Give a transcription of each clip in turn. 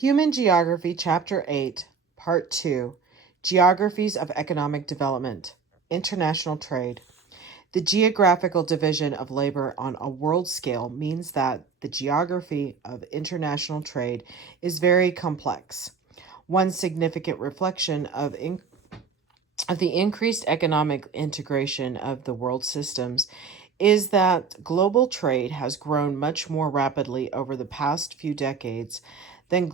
Human Geography, Chapter 8, Part 2, Geographies of Economic Development, International Trade. The geographical division of labor on a world scale means that the geography of international trade is very complex. One significant reflection of the increased economic integration of the world systems is that global trade has grown much more rapidly over the past few decades than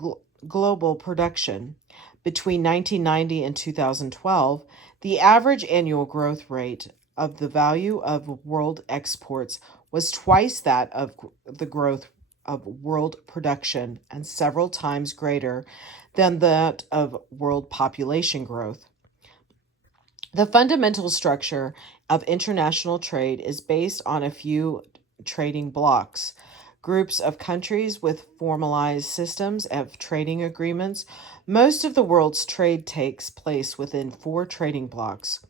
global production. Between 1990 and 2012, the average annual growth rate of the value of world exports was twice that of the growth of world production and several times greater than that of world population growth. The fundamental structure of international trade is based on a few trading blocs, groups of countries with formalized systems of trading agreements. Most of the world's trade takes place within four trading blocs.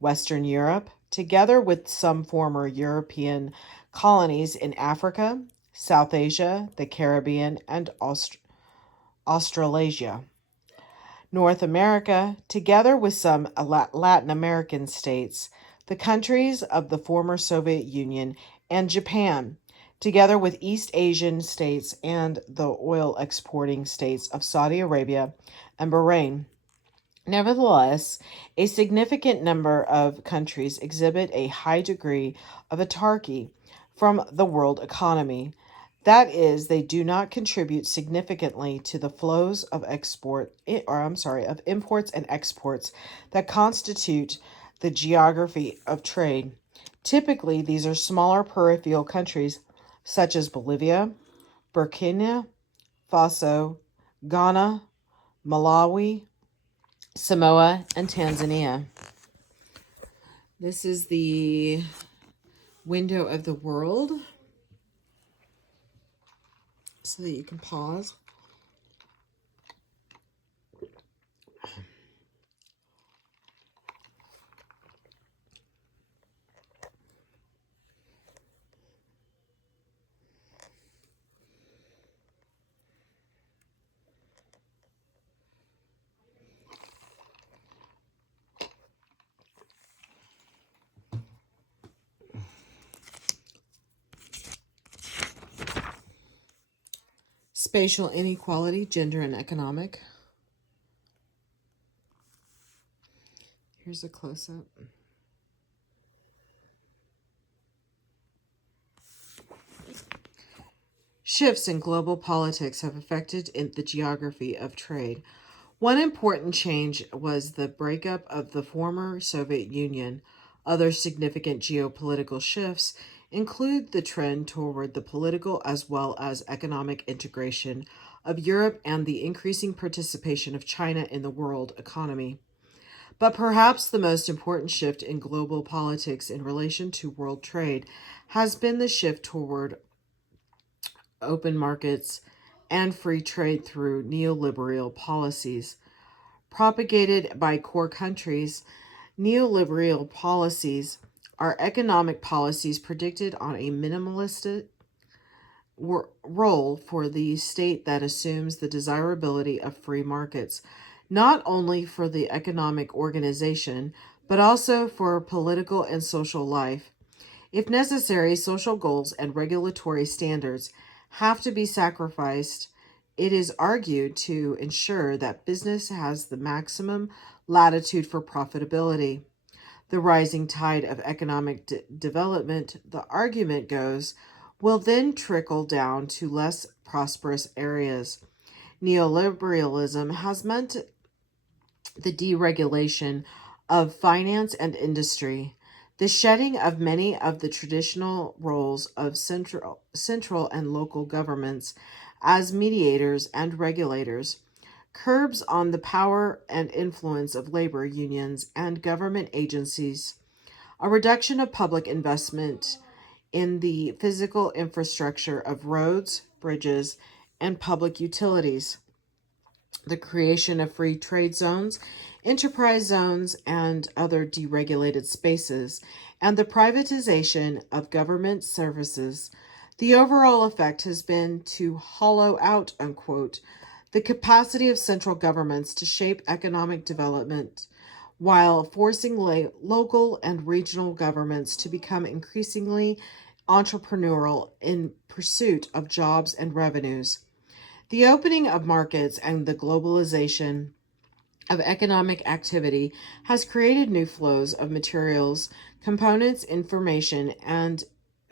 Western Europe, together with some former European colonies in Africa, South Asia, the Caribbean, and Australasia. North America, together with some Latin American states, the countries of the former Soviet Union, and Japan, together with East Asian states and the oil exporting states of Saudi Arabia and Bahrain. Nevertheless, a significant number of countries exhibit a high degree of autarky from the world economy. That is, they do not contribute significantly to the flows of of imports and exports that constitute the geography of trade. Typically, these are smaller peripheral countries such as Bolivia, Burkina Faso, Ghana, Malawi, Samoa, and Tanzania. This is the window of the world, so that you can pause. Spatial inequality, gender, and economic. Here's a close-up. Shifts in global politics have affected the geography of trade. One important change was the breakup of the former Soviet Union. Other significant geopolitical shifts include the trend toward the political as well as economic integration of Europe and the increasing participation of China in the world economy. But perhaps the most important shift in global politics in relation to world trade has been the shift toward open markets and free trade through neoliberal policies. Propagated by core countries, neoliberal policies are economic policies predicted on a minimalist role for the state that assumes the desirability of free markets, not only for the economic organization, but also for political and social life. If necessary, social goals and regulatory standards have to be sacrificed, it is argued, to ensure that business has the maximum latitude for profitability. The rising tide of economic development, the argument goes, will then trickle down to less prosperous areas. Neoliberalism has meant the deregulation of finance and industry, the shedding of many of the traditional roles of central and local governments as mediators and regulators, curbs on the power and influence of labor unions and government agencies, a reduction of public investment in the physical infrastructure of roads, bridges, and public utilities, the creation of free trade zones, enterprise zones, and other deregulated spaces, and the privatization of government services. The overall effect has been to hollow out, unquote, the capacity of central governments to shape economic development while forcing local and regional governments to become increasingly entrepreneurial in pursuit of jobs and revenues. The opening of markets and the globalization of economic activity has created new flows of materials, components, information, and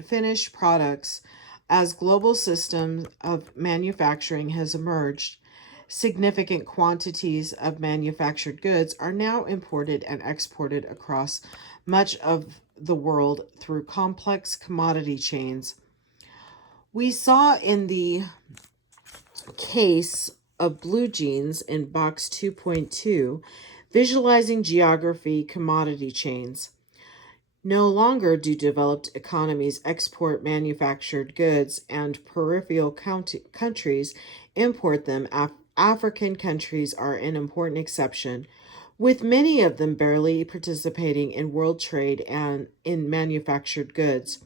finished products as global systems of manufacturing has emerged. Significant quantities of manufactured goods are now imported and exported across much of the world through complex commodity chains. We saw in the case of blue jeans in box 2.2, visualizing geography commodity chains. No longer do developed economies export manufactured goods and peripheral countries import them. African countries are an important exception, with many of them barely participating in world trade and in manufactured goods.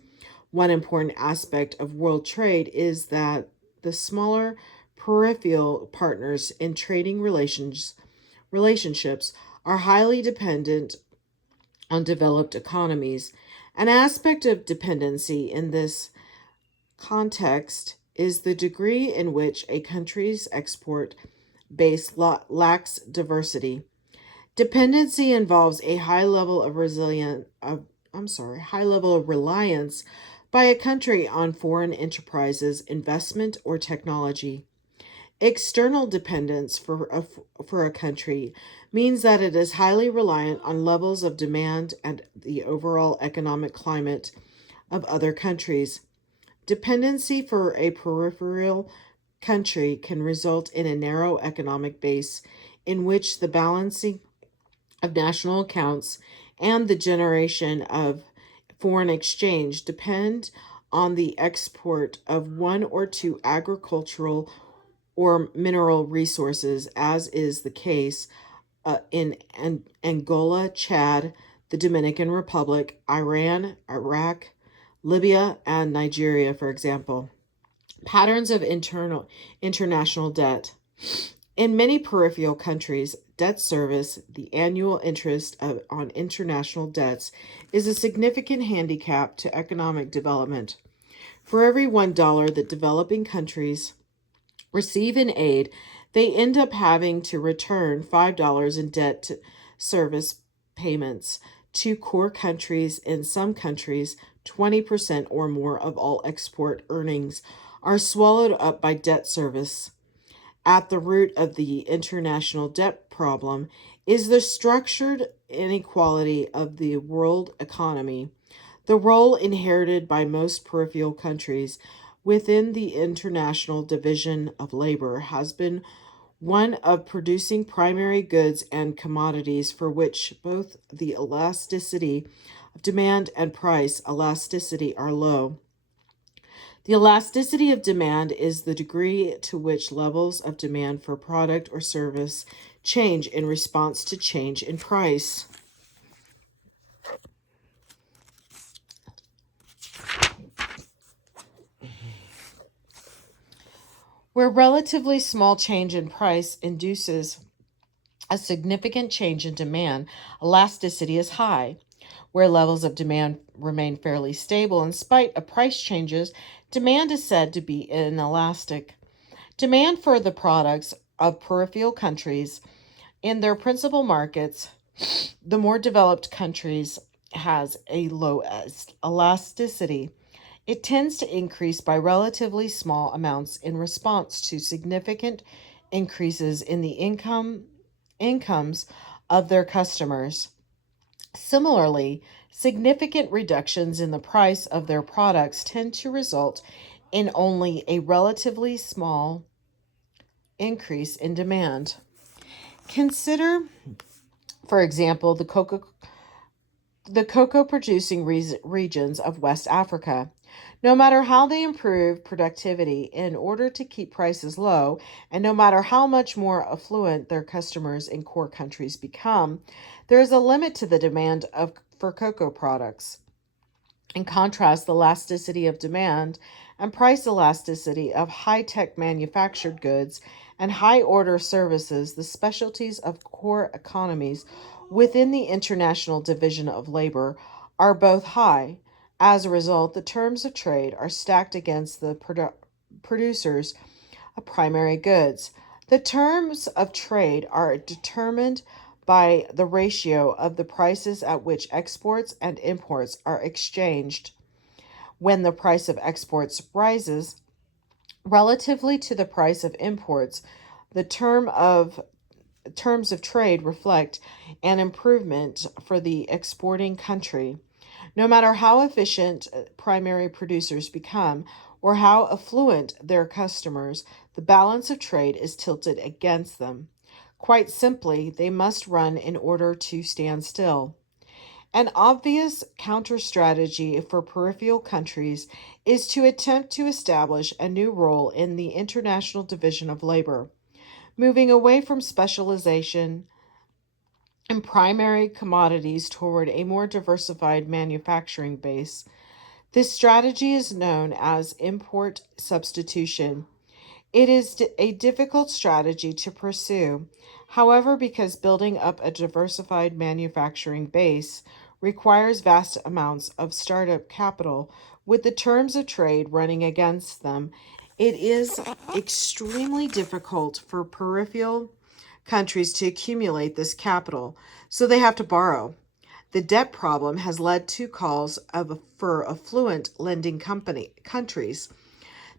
One important aspect of world trade is that the smaller peripheral partners in trading relationships are highly dependent on developed economies. An aspect of dependency in this context is the degree in which a country's export base lacks diversity. Dependency involves a high level of reliance by a country on foreign enterprises, investment, or technology. External dependence for a country means that it is highly reliant on levels of demand and the overall economic climate of other countries. Dependency for a peripheral country can result in a narrow economic base in which the balancing of national accounts and the generation of foreign exchange depend on the export of one or two agricultural or mineral resources, as is the case in Angola, Chad, the Dominican Republic, Iran, Iraq, Libya, and Nigeria, for example. Patterns of international debt. In many peripheral countries, debt service, the annual interest on international debts, is a significant handicap to economic development. For every $1 that developing countries receive in aid, they end up having to return $5 in debt service payments to core countries. In some countries, 20% or more of all export earnings are swallowed up by debt service. At the root of the international debt problem is the structured inequality of the world economy. The role inherited by most peripheral countries within the international division of labor has been one of producing primary goods and commodities for which both the elasticity of demand and price elasticity are low. The elasticity of demand is the degree to which levels of demand for product or service change in response to change in price. Where relatively small change in price induces a significant change in demand, elasticity is high. Where levels of demand remain fairly stable in spite of price changes, demand is said to be inelastic. Demand for the products of peripheral countries in their principal markets, the more developed countries, has a low elasticity. It tends to increase by relatively small amounts in response to significant increases in the incomes of their customers. Similarly, significant reductions in the price of their products tend to result in only a relatively small increase in demand. Consider, for example, the cocoa producing regions of West Africa. No matter how they improve productivity in order to keep prices low, and no matter how much more affluent their customers in core countries become, there is a limit to the demand for cocoa products. In contrast, the elasticity of demand and price elasticity of high-tech manufactured goods and high-order services, the specialties of core economies within the International Division of Labor, are both high. As a result, the terms of trade are stacked against the producers of primary goods. The terms of trade are determined by the ratio of the prices at which exports and imports are exchanged. When the price of exports rises relatively to the price of imports, the terms of trade reflect an improvement for the exporting country. No matter how efficient primary producers become or how affluent their customers, the balance of trade is tilted against them. Quite simply, they must run in order to stand still. An obvious counter strategy for peripheral countries is to attempt to establish a new role in the International Division of Labor, moving away from specialization in primary commodities toward a more diversified manufacturing base. This strategy is known as import substitution. It is a difficult strategy to pursue, however, because building up a diversified manufacturing base requires vast amounts of startup capital. With the terms of trade running against them, it is extremely difficult for peripheral countries to accumulate this capital, so they have to borrow. The debt problem has led to calls for affluent lending countries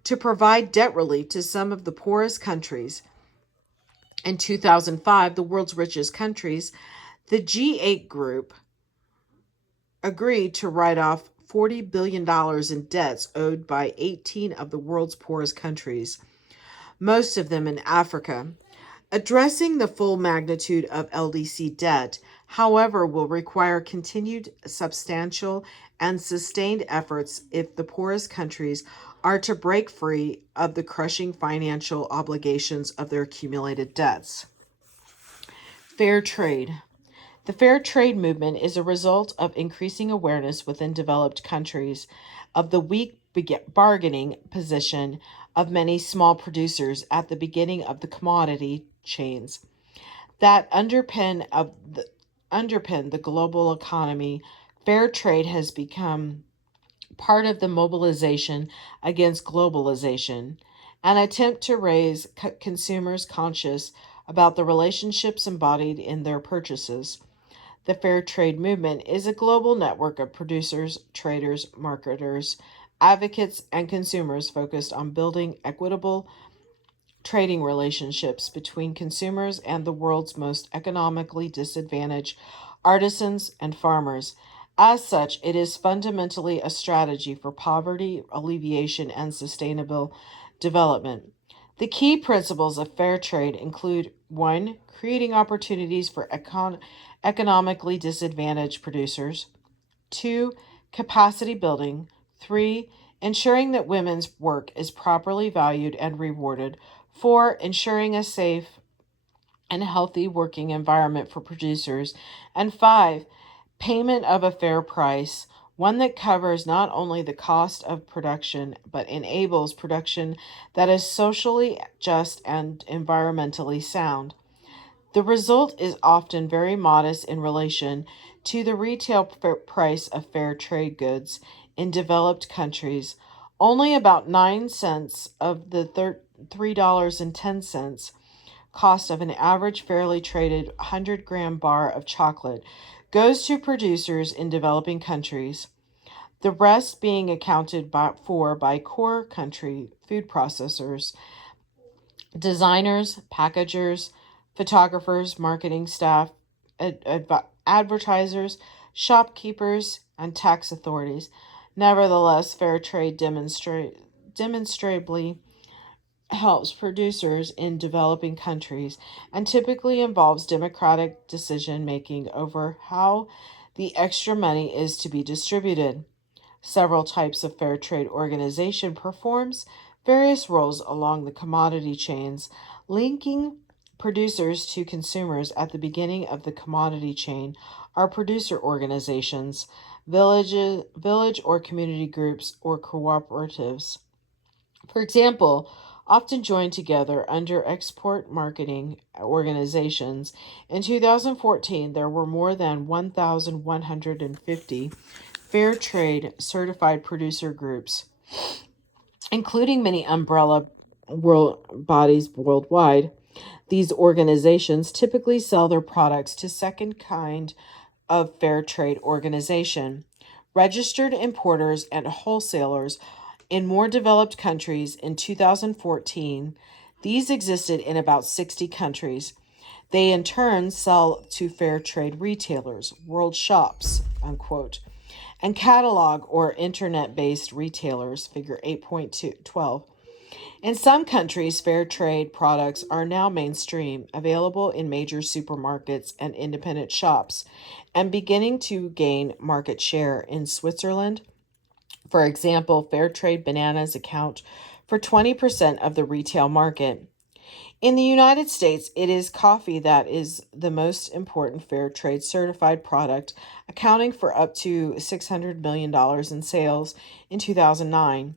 to provide debt relief to some of the poorest countries. In 2005, the world's richest countries, the G8 group, agreed to write off $40 billion in debts owed by 18 of the world's poorest countries, most of them in Africa. Addressing the full magnitude of LDC debt, however, will require continued substantial and sustained efforts if the poorest countries are to break free of the crushing financial obligations of their accumulated debts. Fair trade. The fair trade movement is a result of increasing awareness within developed countries of the weak bargaining position of many small producers at the beginning of the commodity chains that underpin the global economy. Fair trade has become part of the mobilization against globalization, an attempt to raise consumers conscious about the relationships embodied in their purchases. The fair trade movement is a global network of producers, traders, marketers, advocates, and consumers focused on building equitable trading relationships between consumers and the world's most economically disadvantaged artisans and farmers. As such, it is fundamentally a strategy for poverty alleviation and sustainable development. The key principles of fair trade include 1. Creating opportunities for economically disadvantaged producers, 2. Capacity building, 3. Ensuring that women's work is properly valued and rewarded, 4. Ensuring a safe and healthy working environment for producers, and 5. Payment of a fair price, one that covers not only the cost of production but enables production that is socially just and environmentally sound. The result is often very modest in relation to the retail price of fair trade goods in developed countries. Only about 9 cents of the $3.10 cost of an average fairly traded 100-gram bar of chocolate goes to producers in developing countries, the rest being accounted for by core country food processors, designers, packagers, photographers, marketing staff, advertisers, shopkeepers, and tax authorities. Nevertheless, fair trade demonstrably helps producers in developing countries and typically involves democratic decision making over how the extra money is to be distributed. Several types of fair trade organization performs various roles along the commodity chains, linking producers to consumers at the beginning of the commodity chain are producer organizations, village or community groups, or cooperatives. For example, often joined together under export marketing organizations, in 2014 there were more than 1,150 fair trade certified producer groups, including many umbrella world bodies worldwide. These organizations typically sell their products to second kind of fair trade organization, registered importers and wholesalers in more developed countries. In 2014, these existed in about 60 countries. They in turn sell to fair trade retailers, world shops, unquote, and catalog or internet based retailers, figure 8.12. In some countries, fair trade products are now mainstream, available in major supermarkets and independent shops, and beginning to gain market share. In Switzerland, for example, fair trade bananas account for 20% of the retail market. In the United States, it is coffee that is the most important fair trade certified product, accounting for up to $600 million in sales in 2009.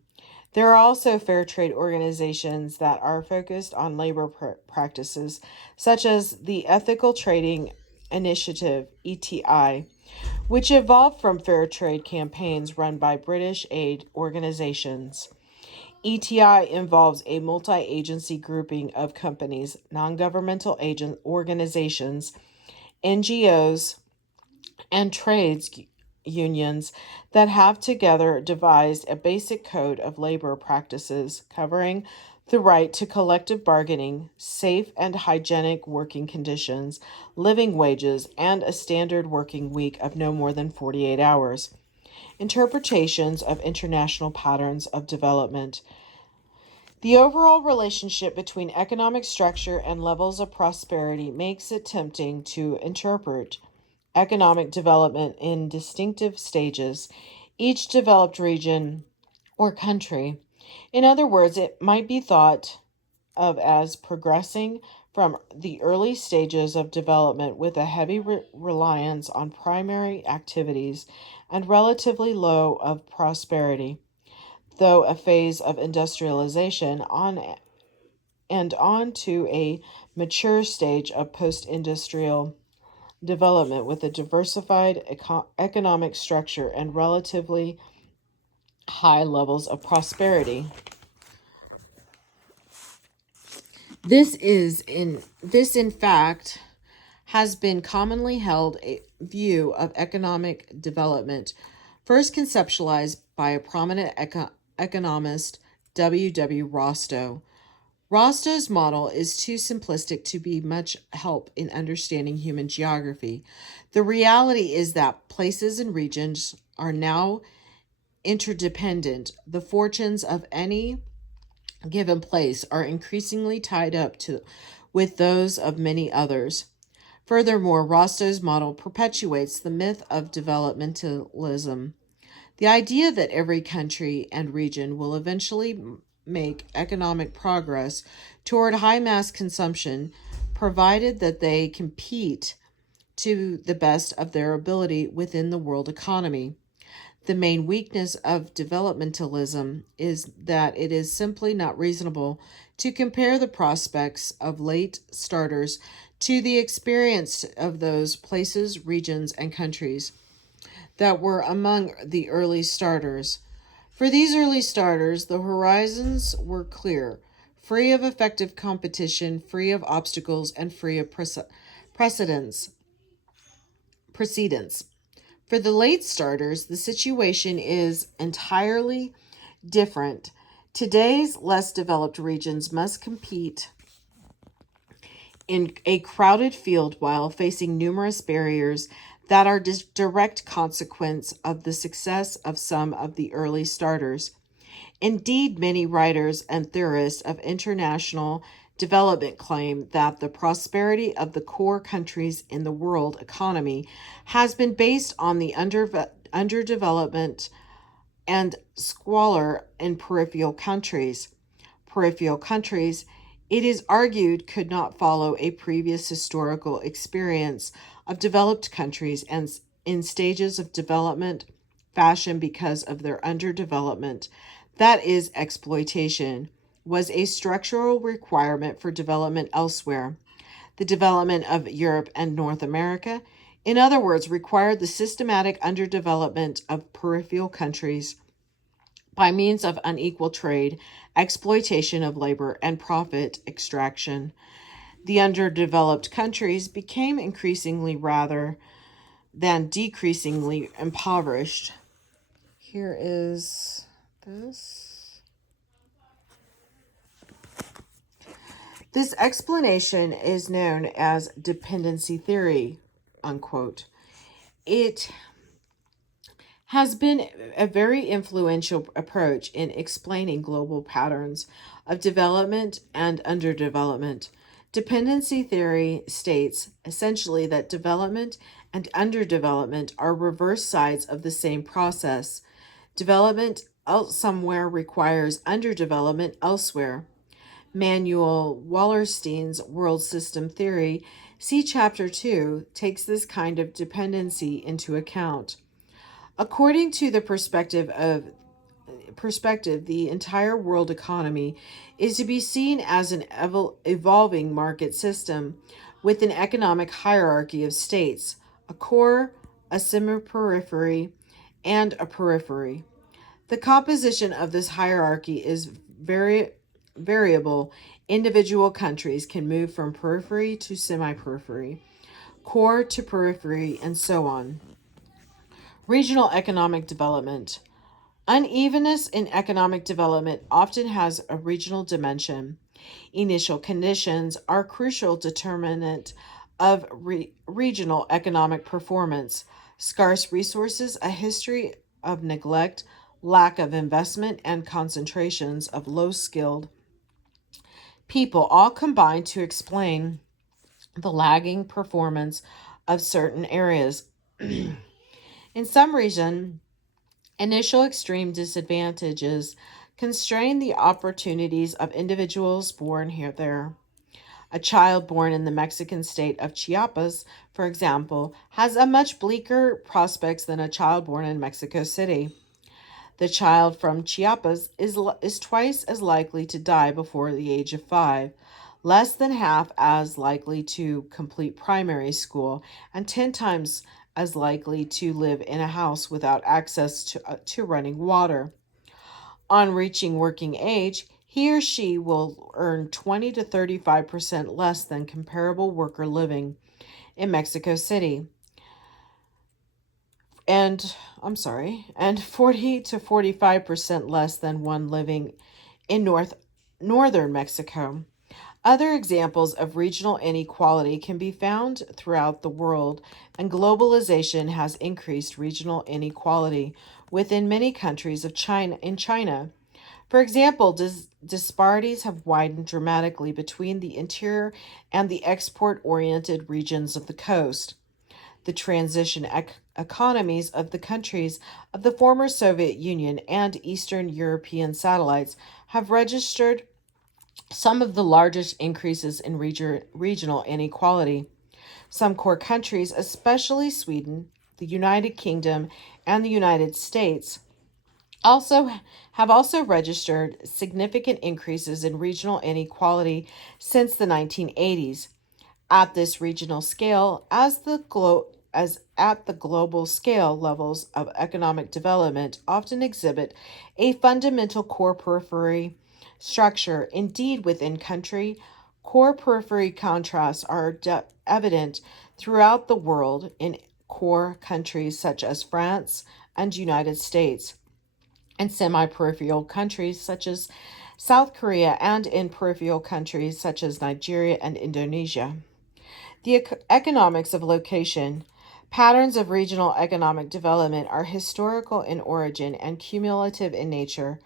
There are also fair trade organizations that are focused on labor practices, such as the Ethical Trading Initiative, ETI, which evolved from fair trade campaigns run by British aid organizations. ETI involves a multi agency grouping of companies, non governmental agent organizations, NGOs, and trades unions that have together devised a basic code of labor practices covering the right to collective bargaining, safe and hygienic working conditions, living wages, and a standard working week of no more than 48 hours. Interpretations of international patterns of development. The overall relationship between economic structure and levels of prosperity makes it tempting to interpret economic development in distinctive stages, each developed region or country. In other words, it might be thought of as progressing from the early stages of development with a heavy reliance on primary activities and relatively low of prosperity, though a phase of industrialization on to a mature stage of post-industrial development with a diversified economic structure and relatively high levels of prosperity. This in fact has been commonly held a view of economic development, first conceptualized by a prominent economist, W. W. Rostow. Rostow's model is too simplistic to be much help in understanding human geography. The reality is that places and regions are now interdependent. The fortunes of any given place are increasingly tied up to with those of many others. Furthermore, Rostow's model perpetuates the myth of developmentalism, the idea that every country and region will eventually make economic progress toward high mass consumption, provided that they compete to the best of their ability within the world economy. The main weakness of developmentalism is that it is simply not reasonable to compare the prospects of late starters to the experience of those places, regions, and countries that were among the early starters. For these early starters, the horizons were clear, free of effective competition, free of obstacles, and free of precedents. Precedents. For the late starters, the situation is entirely different. Today's less developed regions must compete in a crowded field while facing numerous barriers that are direct consequence of the success of some of the early starters. Indeed, many writers and theorists of international development claim that the prosperity of the core countries in the world economy has been based on the underdevelopment and squalor in peripheral countries. Peripheral countries, it is argued, could not follow a previous historical experience of developed countries and in stages of development fashion because of their underdevelopment. that is, exploitation, was a structural requirement for development elsewhere. The development of Europe and North America, in other words, required the systematic underdevelopment of peripheral countries by means of unequal trade, exploitation of labor, and profit extraction. The underdeveloped countries became increasingly rather than decreasingly impoverished. Here is this. This explanation is known as dependency theory, unquote. It has been a very influential approach in explaining global patterns of development and underdevelopment. Dependency theory states essentially that development and underdevelopment are reverse sides of the same process. Development somewhere requires underdevelopment elsewhere. Manuel Wallerstein's world system theory, see Chapter 2, takes this kind of dependency into account. According to the perspective, the entire world economy is to be seen as an evolving market system with an economic hierarchy of states, a core, a semi-periphery, and a periphery. The composition of this hierarchy is very variable. Individual countries can move from periphery to semi-periphery, core to periphery, and so on. Regional economic development. Unevenness in economic development often has a regional dimension. Initial conditions are crucial determinant of regional economic performance. Scarce resources, a history of neglect, lack of investment, and concentrations of low-skilled people all combine to explain the lagging performance of certain areas. In some regions, initial extreme disadvantages constrain the opportunities of individuals born here there. A child born in the Mexican state of Chiapas, for example, has a much bleaker prospects than a child born in Mexico City. The child from Chiapas is twice as likely to die before the age of 5, less than half as likely to complete primary school, and 10 times as likely to live in a house without access to running water. On reaching working age, he or she will earn 20 to 35% less than comparable worker living in Mexico City. And 40 to 45% less than one living in northern Mexico. Other examples of regional inequality can be found throughout the world, and globalization has increased regional inequality within many countries of China. For example, disparities have widened dramatically between the interior and the export-oriented regions of the coast. The transition economies of the countries of the former Soviet Union and Eastern European satellites have registered some of the largest increases in regional inequality. Some core countries, especially Sweden, the United Kingdom, and the United States, also have also registered significant increases in regional inequality since the 1980s. At this regional scale, as at the global scale, levels of economic development often exhibit a fundamental core periphery structure. Indeed, within country, core periphery contrasts are evident throughout the world in core countries such as France and United States, and semi-peripheral countries such as South Korea, and in peripheral countries such as Nigeria and Indonesia. The economics of location. Patterns of regional economic development are historical in origin and cumulative in nature.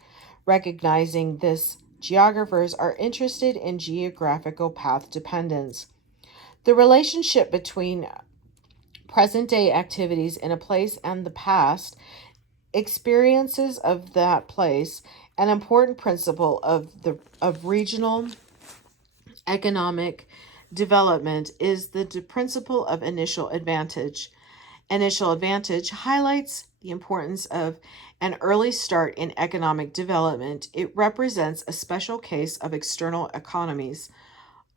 Recognizing this, geographers are interested in geographical path dependence. The relationship between present day activities in a place and the past experiences of that place, an important principle of regional economic development is the principle of initial advantage. Initial advantage highlights the importance of an early start in economic development. It represents a special case of external economies.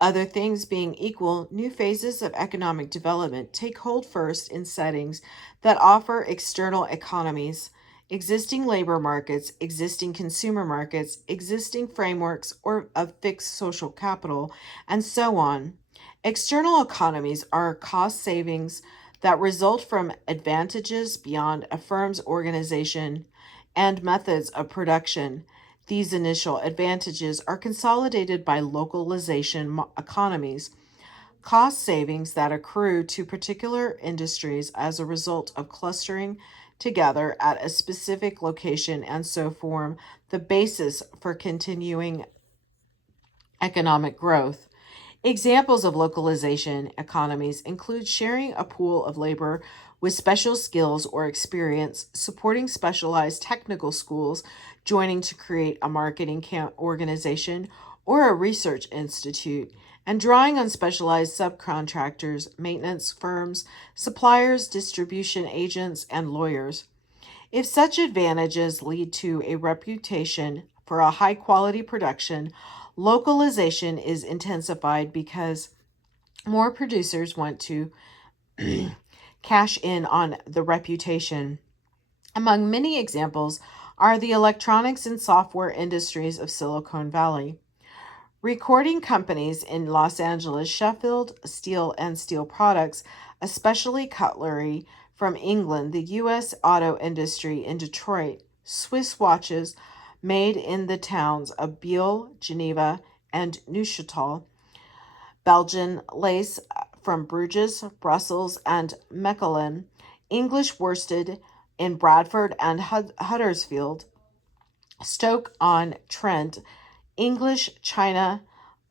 Other things being equal, new phases of economic development take hold first in settings that offer external economies, existing labor markets, existing consumer markets, existing frameworks or of fixed social capital, and so on. External economies are cost savings that result from advantages beyond a firm's organization and methods of production. These initial advantages are consolidated by localization economies, cost savings that accrue to particular industries as a result of clustering together at a specific location and so form the basis for continuing economic growth. Examples of localization economies include sharing a pool of labor with special skills or experience, supporting specialized technical schools, joining to create a marketing organization or a research institute, and drawing on specialized subcontractors, maintenance firms, suppliers, distribution agents, and lawyers. If such advantages lead to a reputation for a high quality production, localization is intensified because more producers want to cash in on the reputation. Among many examples are the electronics and software industries of Silicon Valley. Recording companies in Los Angeles, Sheffield Steel and Steel Products, especially cutlery from England, the U.S. auto industry in Detroit, Swiss watches made in the towns of Biel, Geneva, and Neuchâtel, Belgian lace from Bruges, Brussels, and Mechelen, English worsted in Bradford and Huddersfield, Stoke-on-Trent, English china,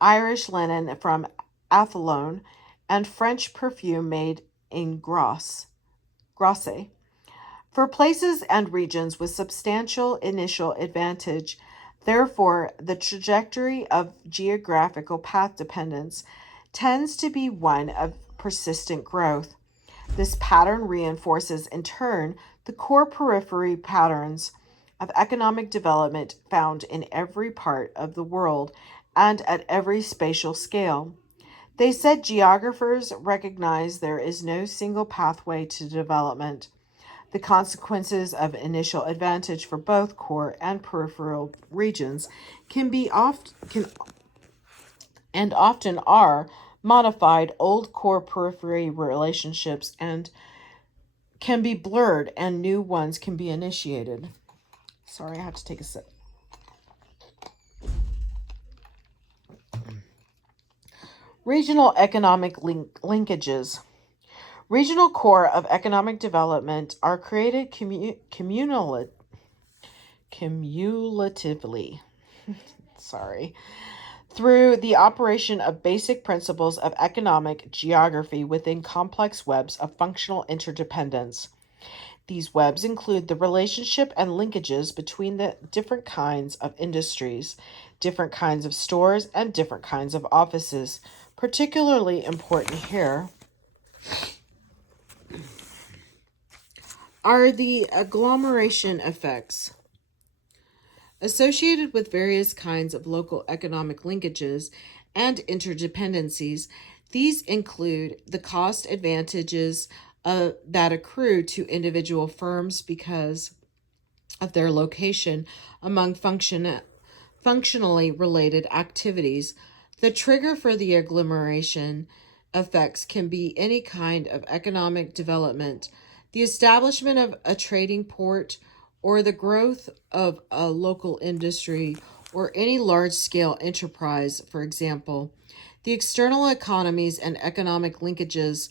Irish linen from Athlone, and French perfume made in Grasse. For places and regions with substantial initial advantage, therefore, the trajectory of geographical path dependence tends to be one of persistent growth. This pattern reinforces, in turn, the core periphery patterns of economic development found in every part of the world and at every spatial scale. They said geographers recognize there is no single pathway to development. The consequences of initial advantage for both core and peripheral regions can and often are modified. Old core periphery relationships and can be blurred and new ones can be initiated. Sorry, I have to take a sip. Regional economic linkages. Regional core of economic development are created cumulatively. Sorry. Through the operation of basic principles of economic geography within complex webs of functional interdependence. These webs include the relationship and linkages between the different kinds of industries, different kinds of stores, and different kinds of offices. Particularly important here are the agglomeration effects. Associated with various kinds of local economic linkages and interdependencies, these include the cost advantages that accrue to individual firms because of their location among functionally related activities. The trigger for the agglomeration effects can be any kind of economic development, the establishment of a trading port, or the growth of a local industry or any large scale enterprise, for example. The external economies and economic linkages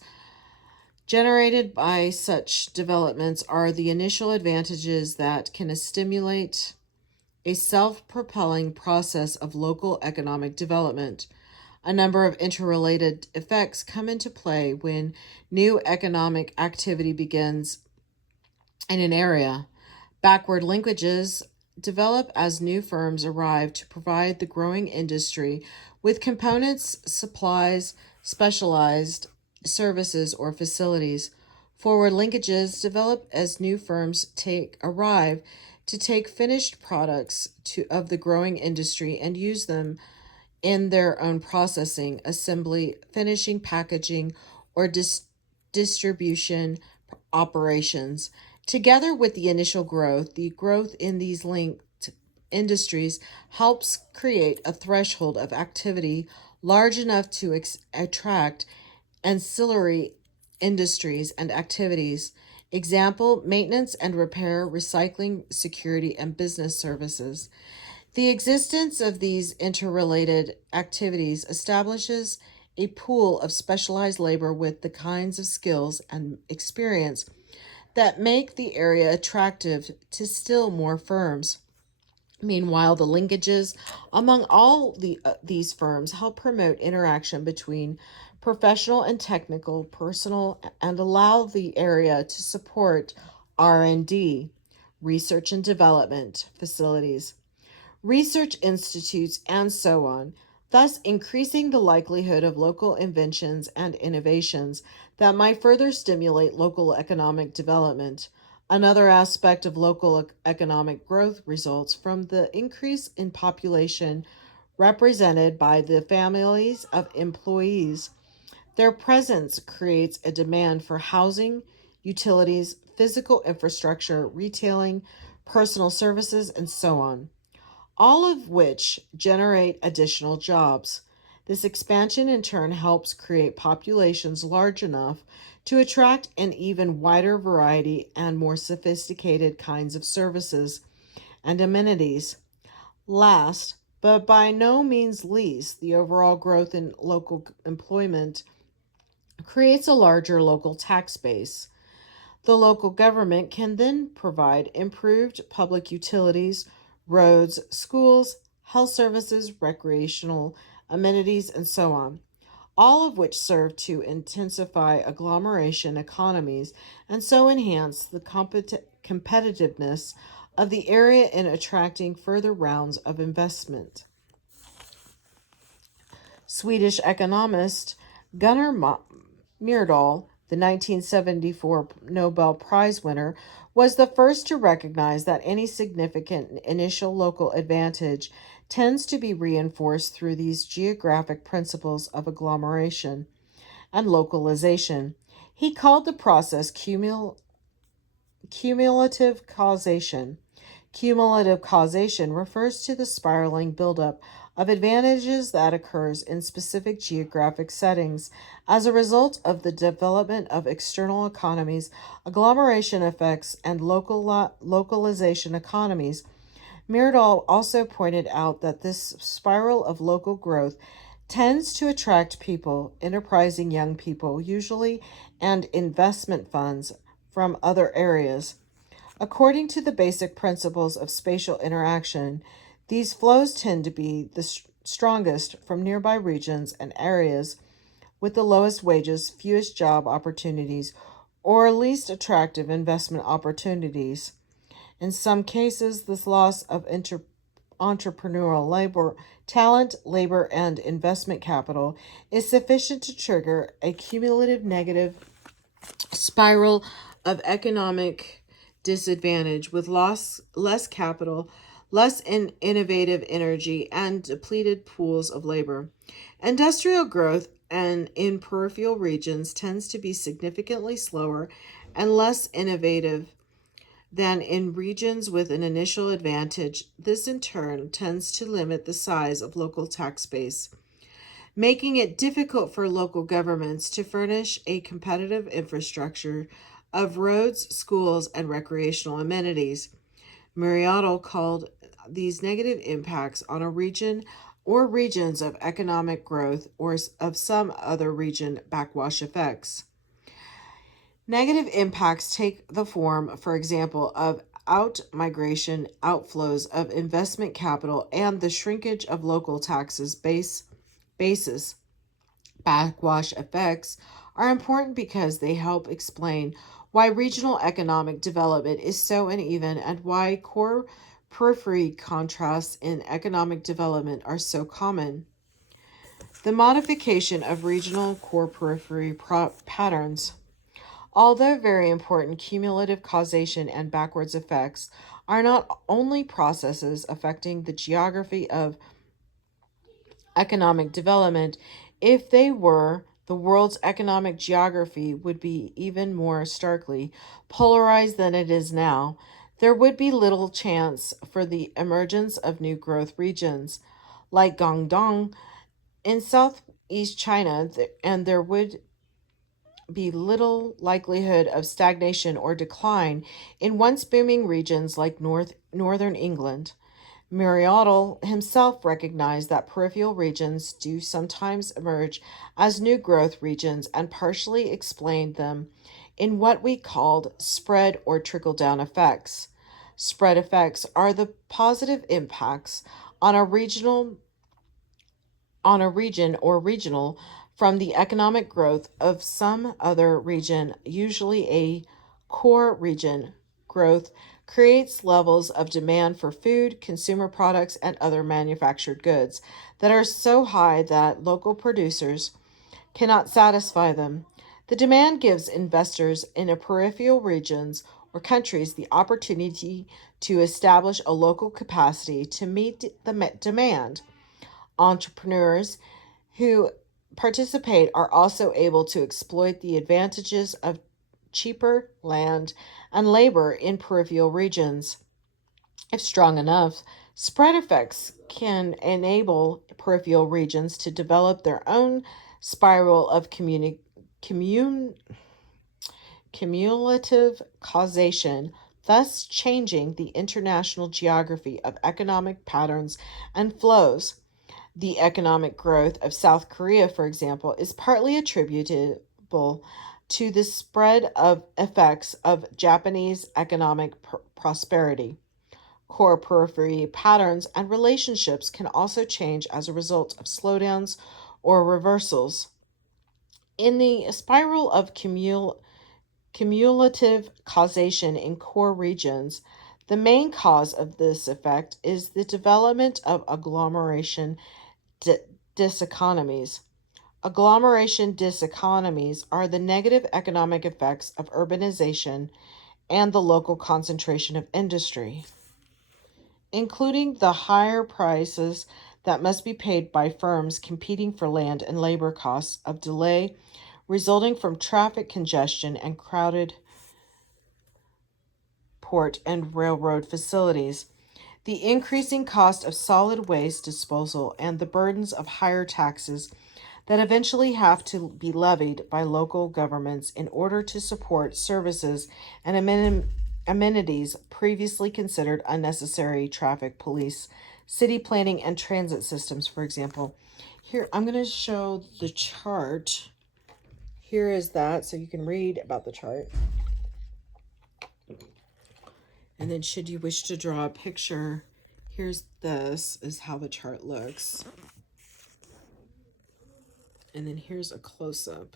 generated by such developments are the initial advantages that can stimulate a self propelling process of local economic development. A number of interrelated effects come into play when new economic activity begins in an area. Backward linkages develop as new firms arrive to provide the growing industry with components, supplies, specialized services, or facilities. Forward linkages develop as new firms arrive to take finished products of the growing industry and use them in their own processing, assembly, finishing, packaging, or distribution operations. Together with the initial growth, the growth in these linked industries helps create a threshold of activity large enough to attract ancillary industries and activities. Example, maintenance and repair, recycling, security, and business services. The existence of these interrelated activities establishes a pool of specialized labor with the kinds of skills and experience that make the area attractive to still more firms. Meanwhile, the linkages among all these firms help promote interaction between professional and technical personnel and allow the area to support R&D, research and development facilities, research institutes, and so on, thus increasing the likelihood of local inventions and innovations that might further stimulate local economic development. Another aspect of local economic growth results from the increase in population represented by the families of employees. Their presence creates a demand for housing, utilities, physical infrastructure, retailing, personal services, and so on, all of which generate additional jobs. This expansion in turn helps create populations large enough to attract an even wider variety and more sophisticated kinds of services and amenities. Last, but by no means least, the overall growth in local employment creates a larger local tax base. The local government can then provide improved public utilities, roads, schools, health services, recreational amenities, and so on, all of which serve to intensify agglomeration economies and so enhance the competitiveness of the area in attracting further rounds of investment. Swedish economist Gunnar Myrdal, the 1974 Nobel Prize winner, was the first to recognize that any significant initial local advantage tends to be reinforced through these geographic principles of agglomeration and localization. He called the process cumulative causation. Cumulative causation refers to the spiraling buildup of advantages that occurs in specific geographic settings as a result of the development of external economies, agglomeration effects, and localization economies. Myrdal also pointed out that this spiral of local growth tends to attract people, enterprising young people usually, and investment funds from other areas. According to the basic principles of spatial interaction, these flows tend to be the strongest from nearby regions and areas with the lowest wages, fewest job opportunities, or least attractive investment opportunities. In some cases, this loss of entrepreneurial labor, talent, labor, and investment capital is sufficient to trigger a cumulative negative spiral of economic disadvantage with less capital, less innovative energy, and depleted pools of labor. Industrial growth and in peripheral regions tends to be significantly slower and less innovative than in regions with an initial advantage. This in turn tends to limit the size of local tax base, making it difficult for local governments to furnish a competitive infrastructure of roads, schools, and recreational amenities. Muriato called these negative impacts on a region or regions of economic growth or of some other region backwash effects. Negative impacts take the form, for example, of out migration, outflows of investment capital, and the shrinkage of local taxes basis. Backwash effects are important because they help explain why regional economic development is so uneven and why core periphery contrasts in economic development are so common. The modification of regional core periphery patterns. Although very important, cumulative causation and backwards effects are not only processes affecting the geography of economic development. If they were, the world's economic geography would be even more starkly polarized than it is now. There would be little chance for the emergence of new growth regions like Guangdong in southeast China, and there would be little likelihood of stagnation or decline in once booming regions like northern England. Mariottle himself recognized that peripheral regions do sometimes emerge as new growth regions and partially explained them in what we called spread or trickle down effects. Spread effects are the positive impacts on a regional on a region or regional from the economic growth of some other region, usually a core region. Growth creates levels of demand for food, consumer products, and other manufactured goods that are so high that local producers cannot satisfy them. The demand gives investors in a peripheral regions or countries the opportunity to establish a local capacity to meet the demand. Entrepreneurs who participate are also able to exploit the advantages of cheaper land and labor in peripheral regions. If strong enough, spread effects can enable peripheral regions to develop their own spiral of commun- cumulative causation, thus changing the international geography of economic patterns and flows. The economic growth of South Korea, for example, is partly attributable to the spread of effects of Japanese economic prosperity. Core periphery patterns and relationships can also change as a result of slowdowns or reversals. In the spiral of cumulative causation in core regions, the main cause of this effect is the development of agglomeration di- diseconomies. Agglomeration diseconomies are the negative economic effects of urbanization and the local concentration of industry, including the higher prices that must be paid by firms competing for land and labor costs of delay resulting from traffic congestion and crowded port and railroad facilities. The increasing cost of solid waste disposal and the burdens of higher taxes that eventually have to be levied by local governments in order to support services and amenities previously considered unnecessary traffic police, city planning, and transit systems, for example. Here, I'm going to show the chart. Here is that, so you can read about the chart. And then, should you wish to draw a picture, here's this is how the chart looks. And then here's a close up.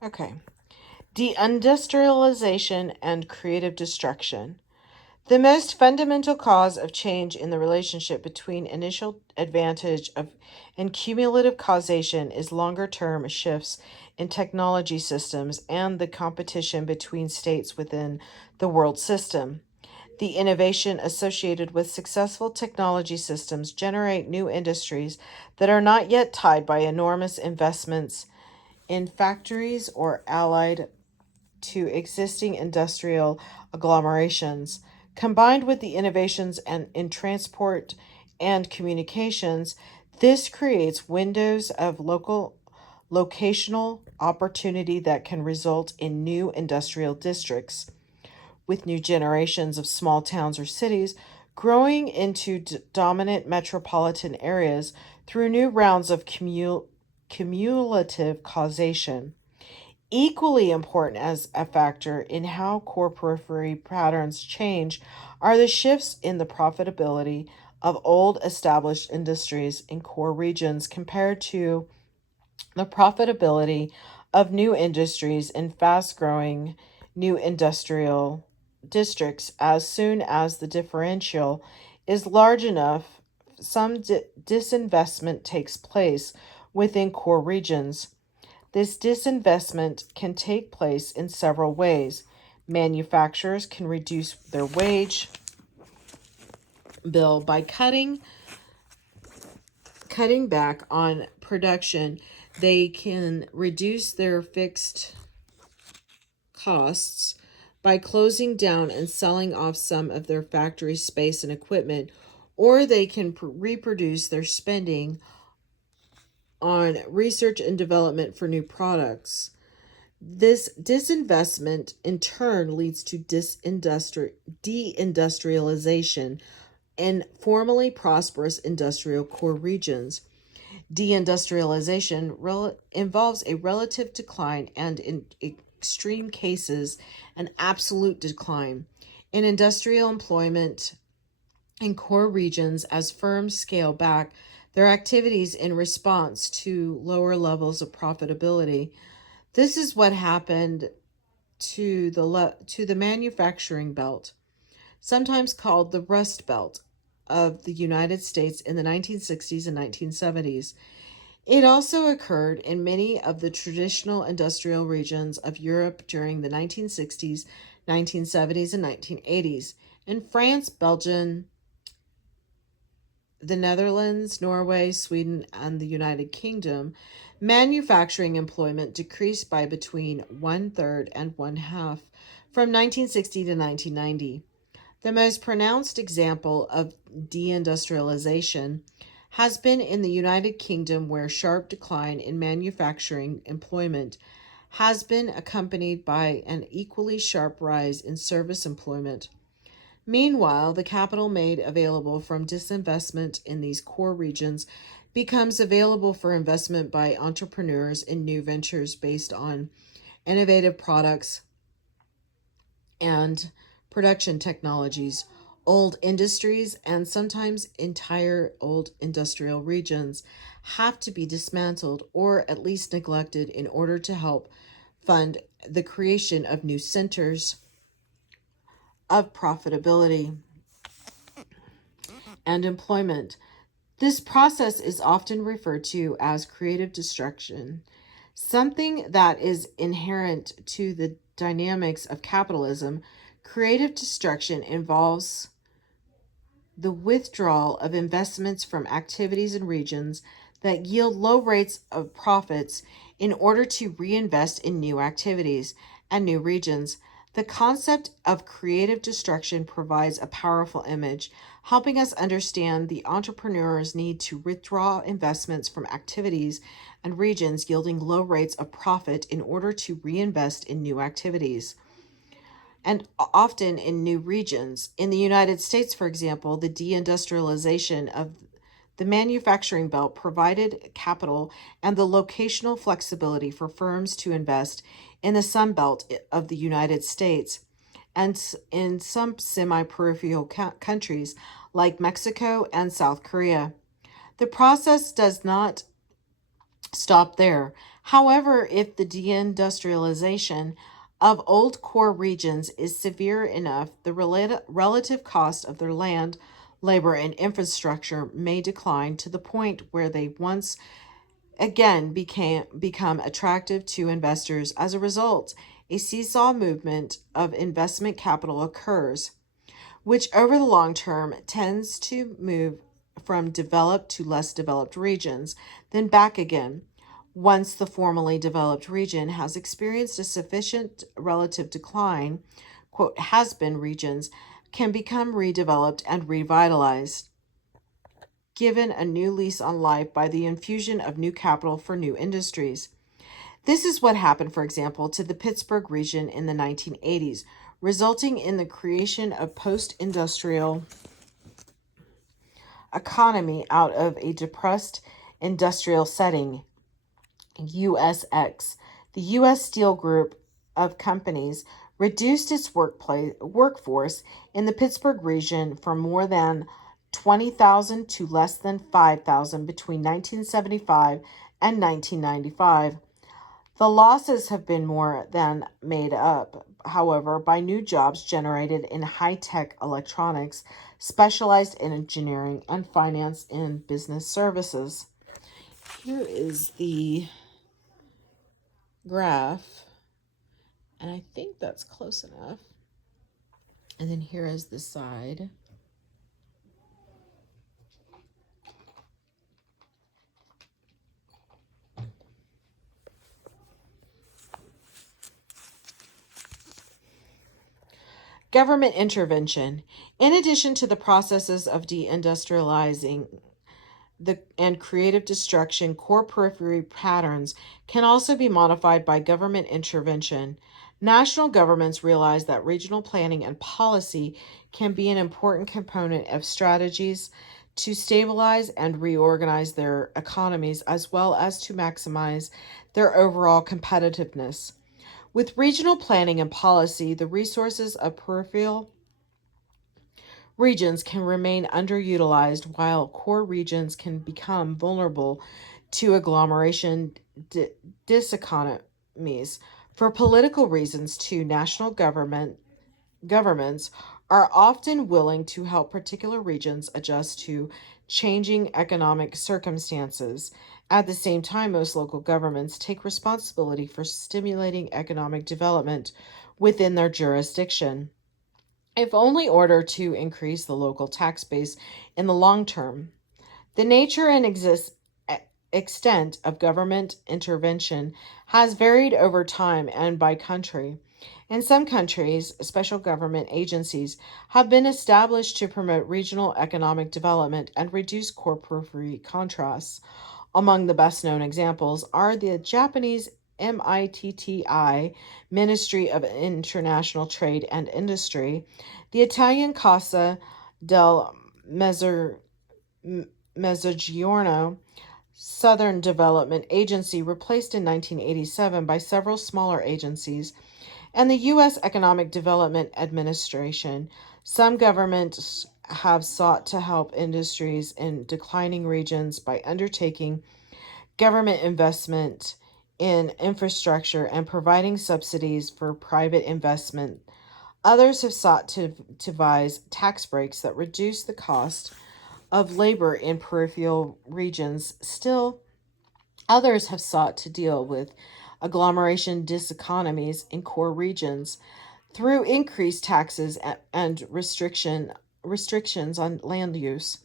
Okay. Deindustrialization and creative destruction. The most fundamental cause of change in the relationship between initial advantage of and cumulative causation is longer term shifts in technology systems and the competition between states within the world system. The innovation associated with successful technology systems generate new industries that are not yet tied by enormous investments in factories or allied to existing industrial agglomerations. Combined with the innovations in transport and communications, this creates windows of locational opportunity that can result in new industrial districts, with new generations of small towns or cities growing into dominant metropolitan areas through new rounds of cumulative causation. Equally important as a factor in how core periphery patterns change are the shifts in the profitability of old established industries in core regions compared to the profitability of new industries in fast growing new industrial districts. As soon as the differential is large enough, some disinvestment takes place within core regions. This disinvestment can take place in several ways. Manufacturers can reduce their wage bill by cutting back on production. They can reduce their fixed costs by closing down and selling off some of their factory space and equipment, or they can reproduce their spending on research and development for new products. This disinvestment in turn leads to deindustrialization in formerly prosperous industrial core regions. Deindustrialization involves a relative decline and, in extreme cases, an absolute decline in industrial employment in core regions as firms scale back their activities in response to lower levels of profitability. This is what happened to the manufacturing belt, sometimes called the Rust Belt of the United States in the 1960s and 1970s. It also occurred in many of the traditional industrial regions of Europe during the 1960s, 1970s, and 1980s. In France, Belgium, the Netherlands, Norway, Sweden, and the United Kingdom, manufacturing employment decreased by between one third and one half from 1960 to 1990. The most pronounced example of deindustrialization has been in the United Kingdom, where sharp decline in manufacturing employment has been accompanied by an equally sharp rise in service employment. Meanwhile, the capital made available from disinvestment in these core regions becomes available for investment by entrepreneurs in new ventures based on innovative products and production technologies. Old industries and sometimes entire old industrial regions have to be dismantled or at least neglected in order to help fund the creation of new centers of profitability and employment. This process is often referred to as creative destruction, something that is inherent to the dynamics of capitalism. Creative destruction involves the withdrawal of investments from activities and regions that yield low rates of profits in order to reinvest in new activities and new regions. The concept of creative destruction provides a powerful image, helping us understand the entrepreneur's need to withdraw investments from activities and regions yielding low rates of profit in order to reinvest in new activities and often in new regions. In the United States, for example, the deindustrialization of the manufacturing belt provided capital and the locational flexibility for firms to invest in the Sun Belt of the United States and in some semi peripheral countries like Mexico and South Korea. The process does not stop there. However, if the deindustrialization of old core regions is severe enough, the relative cost of their land, labor, and infrastructure may decline to the point where they once again become attractive to investors. As a result, a seesaw movement of investment capital occurs, which over the long term tends to move from developed to less developed regions, then back again. Once the formerly developed region has experienced a sufficient relative decline, quote, has been regions can become redeveloped and revitalized, given a new lease on life by the infusion of new capital for new industries. This is what happened, for example, to the Pittsburgh region in the 1980s, resulting in the creation of post-industrial economy out of a depressed industrial setting. USX, the U.S. Steel Group of companies, reduced its workforce in the Pittsburgh region from more than 20,000 to less than 5,000 between 1975 and 1995. The losses have been more than made up, however, by new jobs generated in high-tech electronics, specialized in engineering, and finance and business services. Here is the graph, and I think that's close enough. And then here is the side. Government intervention. In addition to the processes of deindustrializing and creative destruction, core periphery patterns can also be modified by government intervention. National governments realize that regional planning and policy can be an important component of strategies to stabilize and reorganize their economies as well as to maximize their overall competitiveness. With regional planning and policy, the resources of peripheral regions can remain underutilized while core regions can become vulnerable to agglomeration diseconomies. For political reasons, too, national governments are often willing to help particular regions adjust to changing economic circumstances. At the same time, most local governments take responsibility for stimulating economic development within their jurisdiction, if only in order to increase the local tax base in the long term. The nature and extent of government intervention has varied over time and by country. In some countries, special government agencies have been established to promote regional economic development and reduce core periphery contrasts. Among the best known examples are the Japanese MITTI, Ministry of International Trade and Industry, the Italian Cassa del Mezzogiorno, Southern Development Agency, replaced in 1987 by several smaller agencies, and the U.S. Economic Development Administration. Some governments have sought to help industries in declining regions by undertaking government investment in infrastructure and providing subsidies for private investment. Others have sought to devise tax breaks that reduce the cost of labor in peripheral regions. Still, others have sought to deal with agglomeration diseconomies in core regions through increased taxes and restrictions on land use.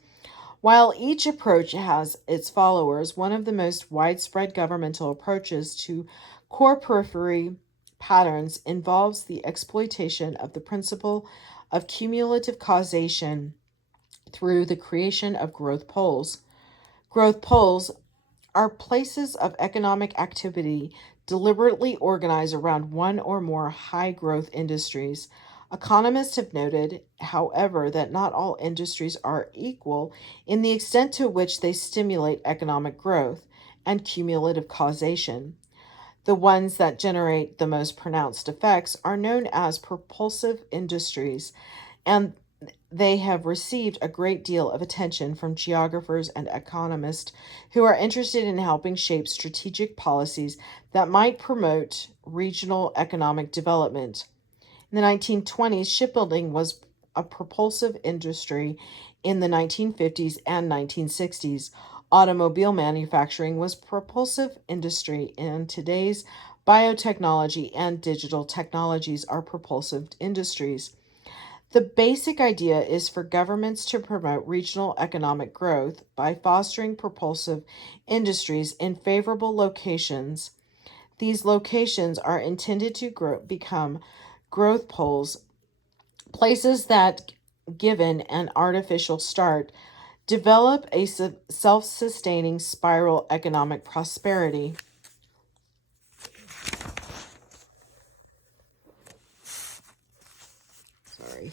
While each approach has its followers, one of the most widespread governmental approaches to core periphery patterns involves the exploitation of the principle of cumulative causation through the creation of growth poles. Growth poles are places of economic activity deliberately organized around one or more high growth industries. Economists have noted, however, that not all industries are equal in the extent to which they stimulate economic growth and cumulative causation. The ones that generate the most pronounced effects are known as propulsive industries, and they have received a great deal of attention from geographers and economists who are interested in helping shape strategic policies that might promote regional economic development. In the 1920s, shipbuilding was a propulsive industry. In the 1950s and 1960s, automobile manufacturing was propulsive industry, and today's biotechnology and digital technologies are propulsive industries. The basic idea is for governments to promote regional economic growth by fostering propulsive industries in favorable locations. These locations are intended to become growth poles, places that, given an artificial start, develop a self-sustaining spiral economic prosperity. Sorry.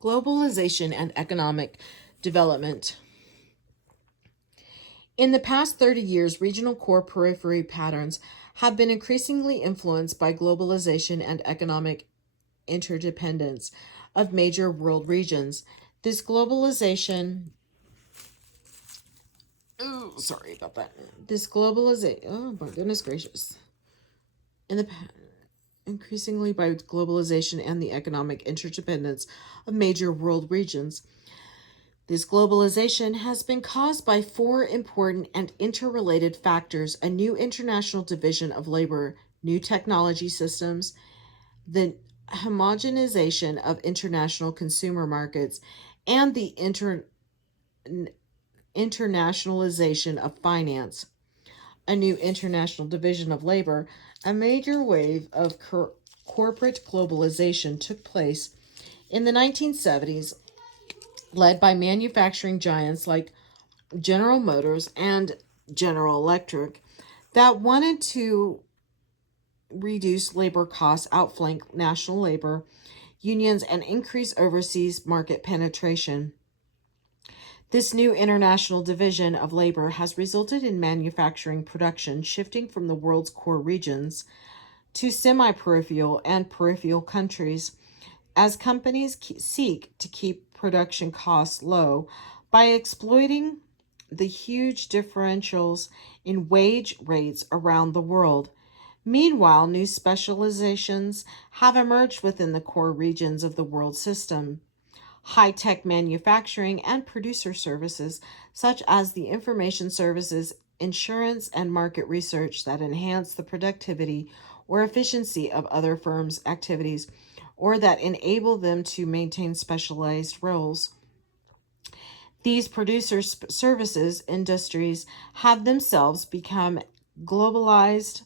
Globalization and economic development. In the past 30 years, regional core periphery patterns have been increasingly influenced by globalization and economic interdependence of major world regions. This globalization, oh, sorry about that. This globalization, oh my goodness gracious. In the increasingly by globalization and the economic interdependence of major world regions. This globalization has been caused by four important and interrelated factors: a new international division of labor, new technology systems, the homogenization of international consumer markets, and the internationalization of finance. A new international division of labor, a major wave of corporate globalization took place in the 1970s, led by manufacturing giants like General Motors and General Electric that wanted to reduce labor costs, outflank national labor unions, and increase overseas market penetration. This new international division of labor has resulted in manufacturing production shifting from the world's core regions to semi-peripheral and peripheral countries as companies seek to keep production costs low by exploiting the huge differentials in wage rates around the world. Meanwhile, new specializations have emerged within the core regions of the world system. High-tech manufacturing and producer services, such as the information services, insurance, and market research that enhance the productivity or efficiency of other firms' activities, or that enable them to maintain specialized roles. These producer services industries have themselves become globalized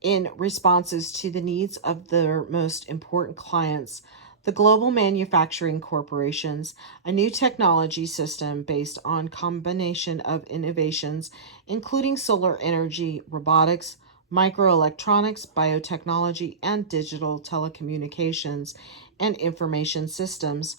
in responses to the needs of their most important clients, the global manufacturing corporations, a new technology system based on combination of innovations, including solar energy, robotics, microelectronics, biotechnology, and digital telecommunications and information systems.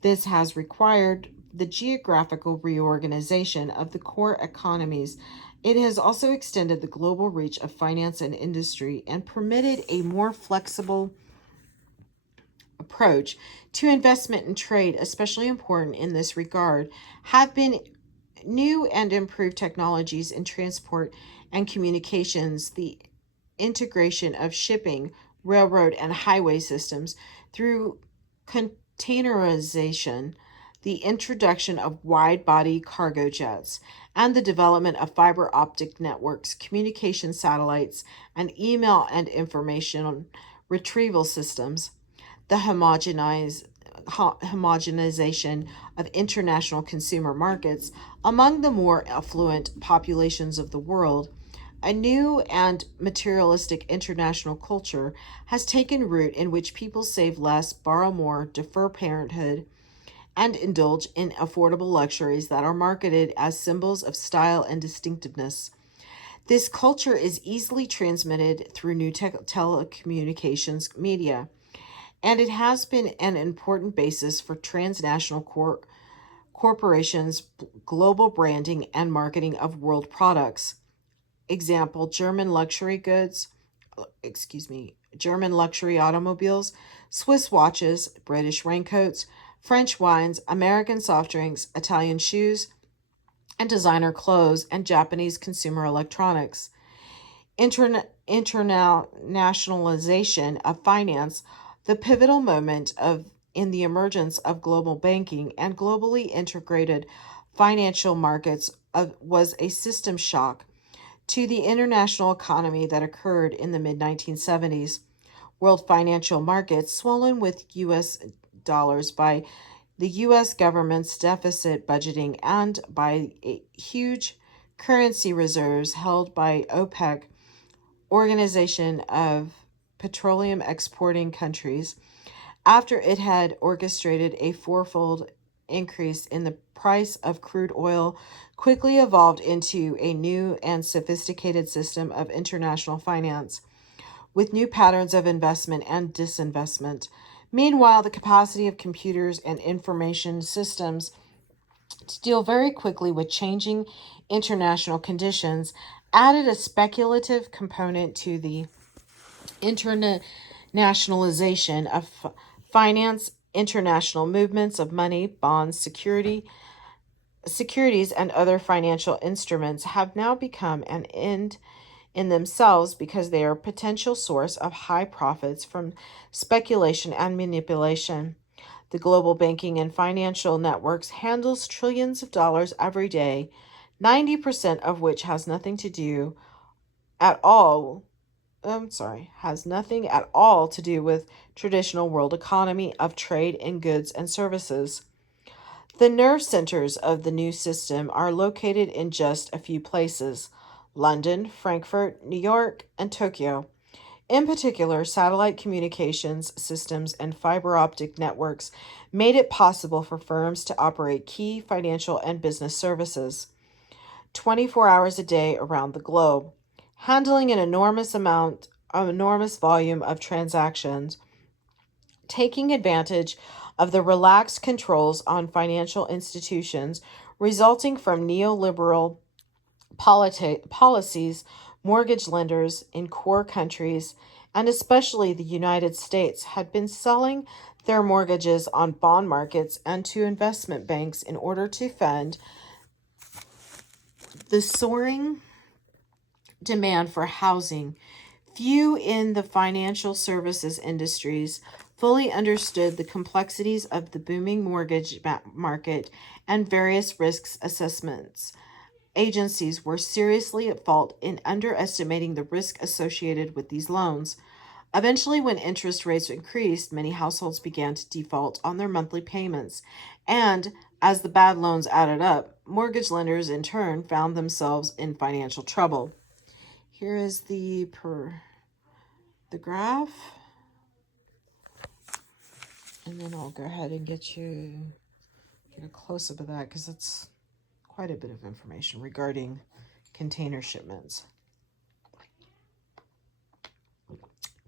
This has required the geographical reorganization of the core economies. It has also extended the global reach of finance and industry and permitted a more flexible approach to investment and trade. Especially important in this regard have been new and improved technologies in transport and communications, the integration of shipping, railroad, and highway systems through containerization, the introduction of wide body cargo jets, and the development of fiber optic networks, communication satellites, and email and information retrieval systems. The homogenization of international consumer markets among the more affluent populations of the world. A new and materialistic international culture has taken root in which people save less, borrow more, defer parenthood, and indulge in affordable luxuries that are marketed as symbols of style and distinctiveness. This culture is easily transmitted through new telecommunications media, and it has been an important basis for transnational corporations' global branding and marketing of world products. Example, German luxury automobiles, Swiss watches, British raincoats, French wines, American soft drinks, Italian shoes, and designer clothes, and Japanese consumer electronics. Internationalization of finance, the pivotal moment in the emergence of global banking and globally integrated financial markets was a system shock to the international economy that occurred in the mid 1970s. World financial markets, swollen with U.S. dollars by the U.S. government's deficit budgeting and by huge currency reserves held by OPEC, Organization of Petroleum Exporting Countries, after it had orchestrated a fourfold increase in the price of crude oil, quickly evolved into a new and sophisticated system of international finance with new patterns of investment and disinvestment. Meanwhile, the capacity of computers and information systems to deal very quickly with changing international conditions added a speculative component to the nationalization of finance, international movements of money, bonds, securities, and other financial instruments have now become an end in themselves because they are a potential source of high profits from speculation and manipulation. The global banking and financial networks handles trillions of dollars every day, 90% of which has nothing to do at all has nothing at all to do with traditional world economy of trade in goods and services. The nerve centers of the new system are located in just a few places: London, Frankfurt, New York, and Tokyo. In particular, satellite communications systems and fiber optic networks made it possible for firms to operate key financial and business services 24 hours a day around the globe, handling an enormous volume of transactions, taking advantage of the relaxed controls on financial institutions resulting from neoliberal policies. Mortgage lenders in core countries, and especially the United States, had been selling their mortgages on bond markets and to investment banks in order to fund the soaring demand for housing. Few in the financial services industries fully understood the complexities of the booming mortgage market and various risks assessments. Agencies were seriously at fault in underestimating the risk associated with these loans. Eventually, when interest rates increased, many households began to default on their monthly payments, and as the bad loans added up, mortgage lenders in turn found themselves in financial trouble. Here is the graph, and then I'll go ahead and get a close up of that because it's quite a bit of information regarding container shipments.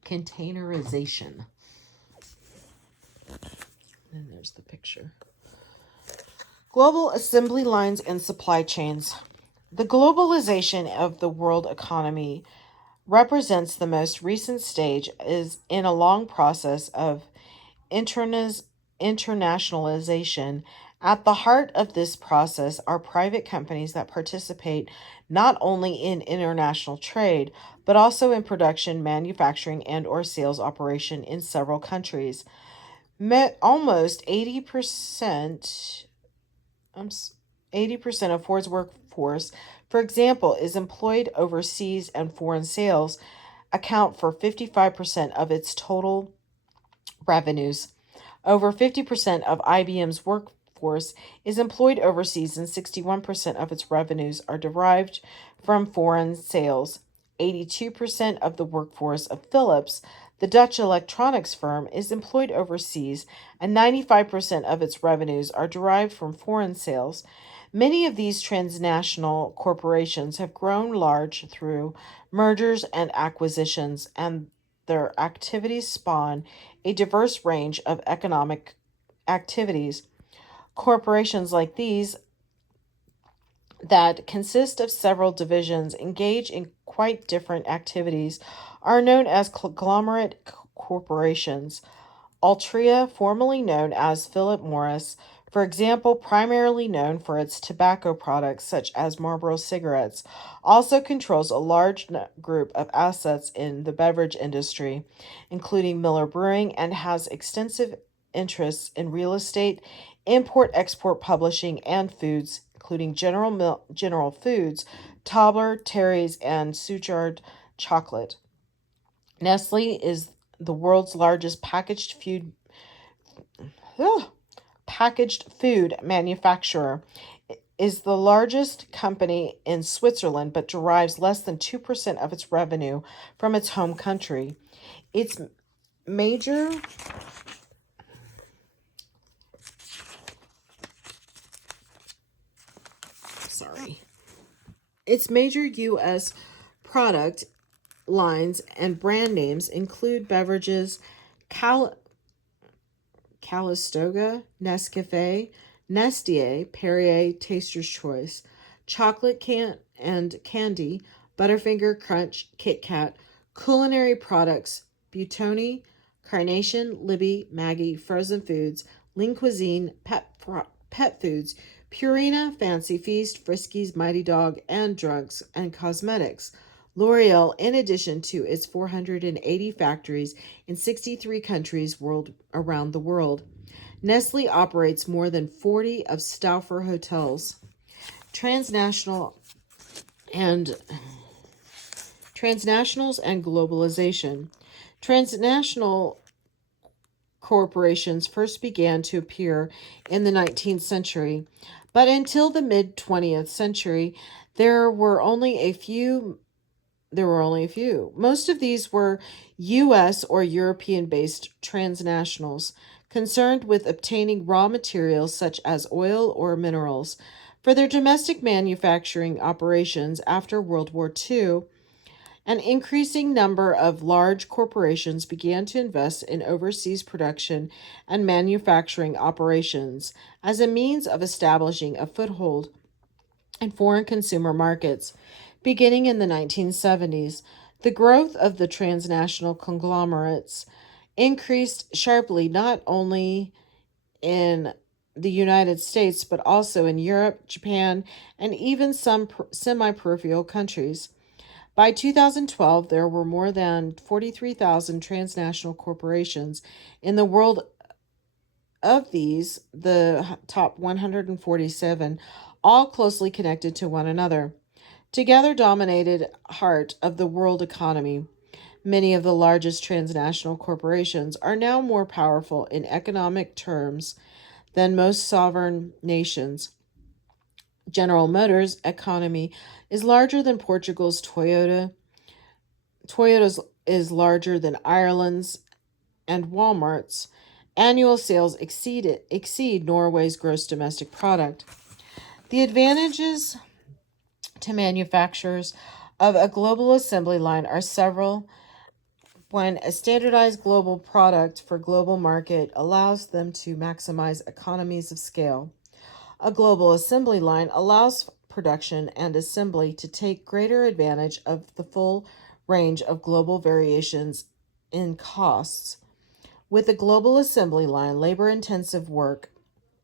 Containerization. And there's the picture. Global assembly lines and supply chains. The globalization of the world economy represents the most recent stage is in a long process of internationalization. At the heart of this process are private companies that participate not only in international trade, but also in production, manufacturing, and or sales operation in several countries. Almost 80%, 80% of Ford's workforce, for example, is employed overseas, and foreign sales account for 55% of its total revenues. Over 50% of IBM's workforce is employed overseas, and 61% of its revenues are derived from foreign sales. 82% of the workforce of Philips, the Dutch electronics firm, is employed overseas, and 95% of its revenues are derived from foreign sales. Many of these transnational corporations have grown large through mergers and acquisitions, and their activities spawn a diverse range of economic activities. Corporations like these, that consist of several divisions, engage in quite different activities, are known as conglomerate corporations. Altria, formerly known as Philip Morris, for example, primarily known for its tobacco products such as Marlboro cigarettes, also controls a large group of assets in the beverage industry, including Miller Brewing, and has extensive interests in real estate, import-export publishing, and foods, including General Foods, Tobler, Terry's, and Suchard chocolate. Nestle is the world's largest packaged food manufacturer, is the largest company in Switzerland, but derives less than 2% of its revenue from its home country. Its major its major U.S. product lines and brand names include beverages Calistoga, Nescafe, Nestea, Perrier, Taster's Choice, chocolate and candy, Butterfinger, Crunch, Kit Kat, culinary products, Buitoni, Carnation, Libby, Maggie, Frozen Foods, Lean Cuisine, Pet Foods, Purina, Fancy Feast, Friskies, Mighty Dog, and Drugs and Cosmetics. L'Oreal, in addition to its 480 factories in 63 countries around the world. Nestle operates more than 40 of Stauffer hotels. Transnational and Transnationals and globalization. Transnational corporations first began to appear in the 19th century, but until the mid 20th century, there were only a few. Most of these were U.S. or European-based transnationals concerned with obtaining raw materials such as oil or minerals for their domestic manufacturing operations after World War II. An increasing number of large corporations began to invest in overseas production and manufacturing operations as a means of establishing a foothold in foreign consumer markets. Beginning in the 1970s, the growth of the transnational conglomerates increased sharply not only in the United States but also in Europe, Japan, and even some semi peripheral countries. By 2012, there were more than 43,000 transnational corporations in the world. Of these, the top 147, all closely connected to one another, together dominated heart of the world economy. Many of the largest transnational corporations are now more powerful in economic terms than most sovereign nations. General Motors' economy is larger than Portugal's Toyota. Toyota's is larger than Ireland's, and Walmart's annual sales exceed Norway's gross domestic product. The advantages to manufacturers of a global assembly line are several. When a standardized global product for global market allows them to maximize economies of scale. A global assembly line allows production and assembly to take greater advantage of the full range of global variations in costs. With a global assembly line, labor-intensive work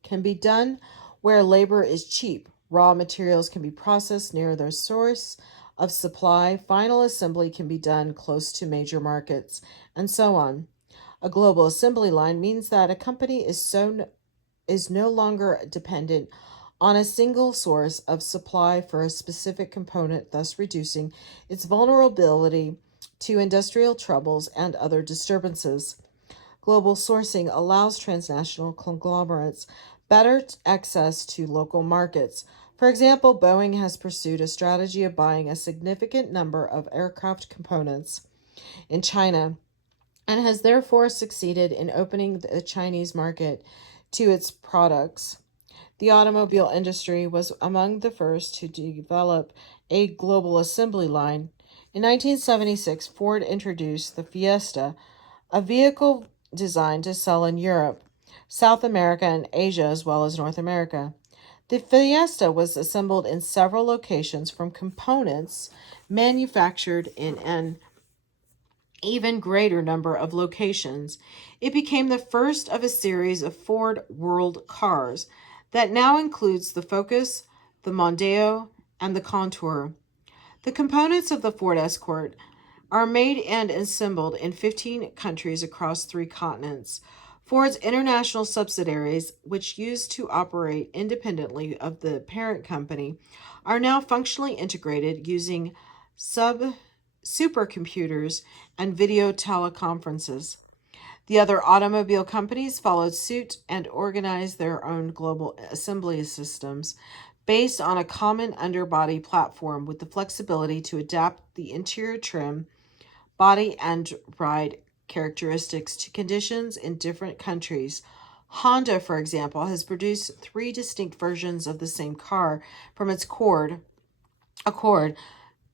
can be done where labor is cheap. Raw materials can be processed near their source of supply. Final assembly can be done close to major markets, and so on. A global assembly line means that a company is no longer dependent on a single source of supply for a specific component, thus reducing its vulnerability to industrial troubles and other disturbances. Global sourcing allows transnational conglomerates better access to local markets. For example, Boeing has pursued a strategy of buying a significant number of aircraft components in China and has therefore succeeded in opening the Chinese market to its products. The automobile industry was among the first to develop a global assembly line. In 1976, Ford introduced the Fiesta, a vehicle designed to sell in Europe, South America, and Asia, as well as North America. The Fiesta was assembled in several locations from components manufactured in an even greater number of locations. It became the first of a series of Ford World cars that now includes the Focus, the Mondeo, and the Contour. The components of the Ford Escort are made and assembled in 15 countries across 3 continents. Ford's international subsidiaries, which used to operate independently of the parent company, are now functionally integrated using supercomputers and video teleconferences. The other automobile companies followed suit and organized their own global assembly systems based on a common underbody platform with the flexibility to adapt the interior trim, body, and ride characteristics to conditions in different countries. Honda, for example, has produced 3 distinct versions of the same car from its Accord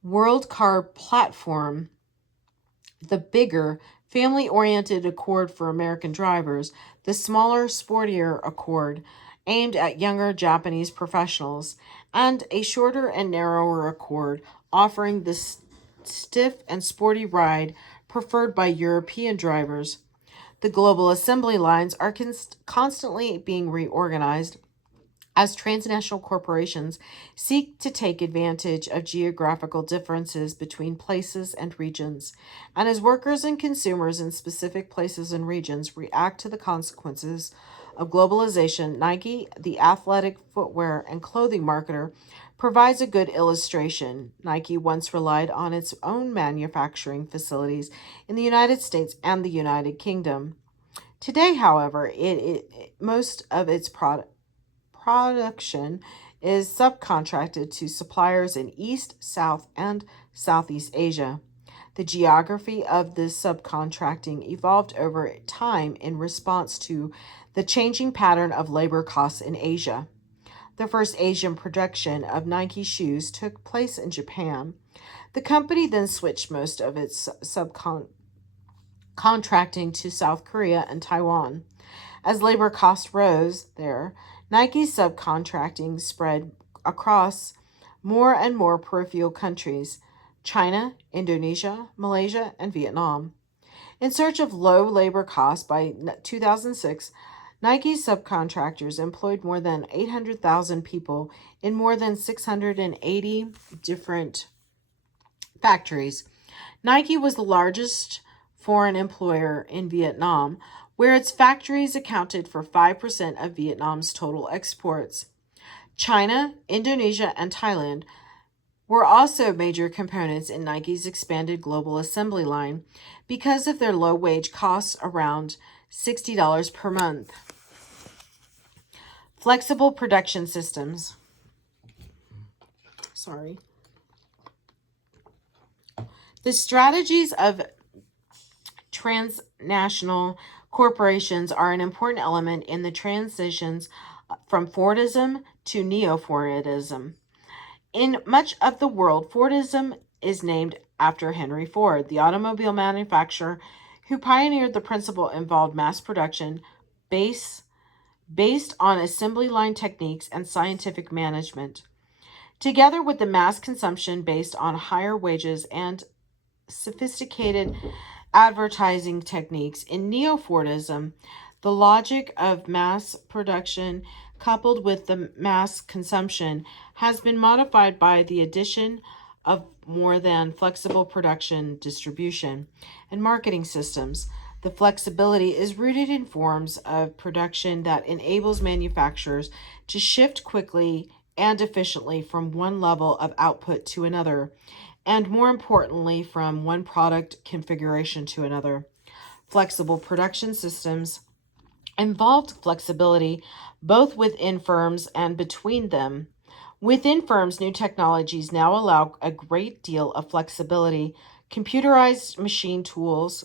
World Car platform, the bigger, family-oriented Accord for American drivers, the smaller, sportier Accord aimed at younger Japanese professionals, and a shorter and narrower Accord offering the stiff and sporty ride preferred by European drivers. The global assembly lines are constantly being reorganized as transnational corporations seek to take advantage of geographical differences between places and regions, and as workers and consumers in specific places and regions react to the consequences of globalization, Nike, the athletic footwear and clothing marketer, provides a good illustration. Nike once relied on its own manufacturing facilities in the United States and the United Kingdom. Today, however, most of its production is subcontracted to suppliers in East, South, and Southeast Asia. The geography of this subcontracting evolved over time in response to the changing pattern of labor costs in Asia. The first Asian production of Nike shoes took place in Japan. The company then switched most of its subcontracting to South Korea and Taiwan. As labor costs rose there, Nike's subcontracting spread across more and more peripheral countries: China, Indonesia, Malaysia, and Vietnam. In search of low labor costs, by 2006, Nike's subcontractors employed more than 800,000 people in more than 680 different factories. Nike was the largest foreign employer in Vietnam, where its factories accounted for 5% of Vietnam's total exports. China, Indonesia, and Thailand were also major components in Nike's expanded global assembly line because of their low wage costs, around $60 per month. Flexible production systems. The strategies of transnational corporations are an important element in the transitions from Fordism to Neo-Fordism. In much of the world, Fordism is named after Henry Ford, the automobile manufacturer who pioneered the principle involved mass production based on assembly line techniques and scientific management, together with the mass consumption based on higher wages and sophisticated advertising techniques. In Neo-Fordism, the logic of mass production coupled with the mass consumption has been modified by the addition of more than flexible production, distribution, and marketing systems. The flexibility is rooted in forms of production that enables manufacturers to shift quickly and efficiently from one level of output to another, and more importantly, from one product configuration to another. Flexible production systems involved flexibility both within firms and between them. Within firms, new technologies now allow a great deal of flexibility. Computerized machine tools,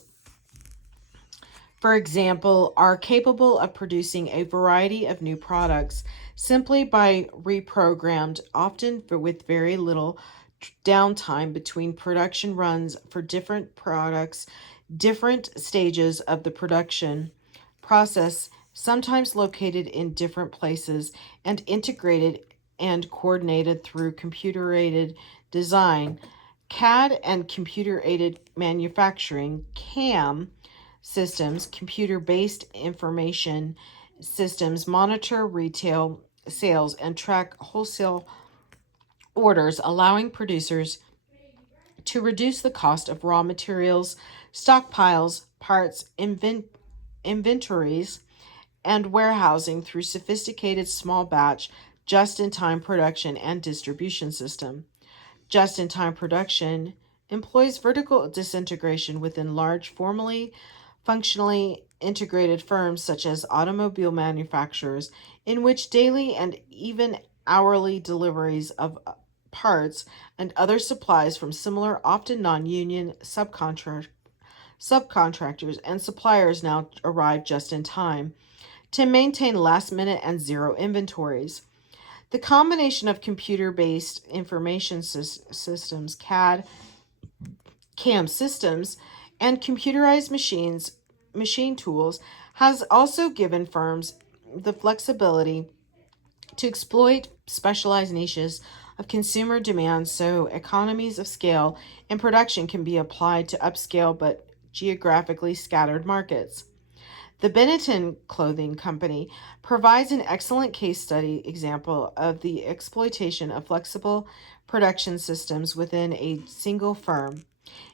for example, are capable of producing a variety of new products simply by reprogrammed, often with very little downtime between production runs for different products, different stages of the production process, sometimes located in different places, and integrated and coordinated through computer-aided design. CAD and computer-aided manufacturing, CAM, systems, computer-based information systems, monitor retail sales and track wholesale orders, allowing producers to reduce the cost of raw materials, stockpiles, parts, inventories, and warehousing through sophisticated small batch, just-in-time production and distribution system. Just-in-time production employs vertical disintegration within large, formally, functionally integrated firms such as automobile manufacturers, in which daily and even hourly deliveries of parts and other supplies from similar, often non-union subcontractors and suppliers now arrive just in time to maintain last-minute and zero inventories. The combination of computer-based information systems, CAD, CAM systems, and computerized machine tools has also given firms the flexibility to exploit specialized niches of consumer demand, so economies of scale in production can be applied to upscale but geographically scattered markets. The Benetton Clothing Company provides an excellent case study example of the exploitation of flexible production systems within a single firm.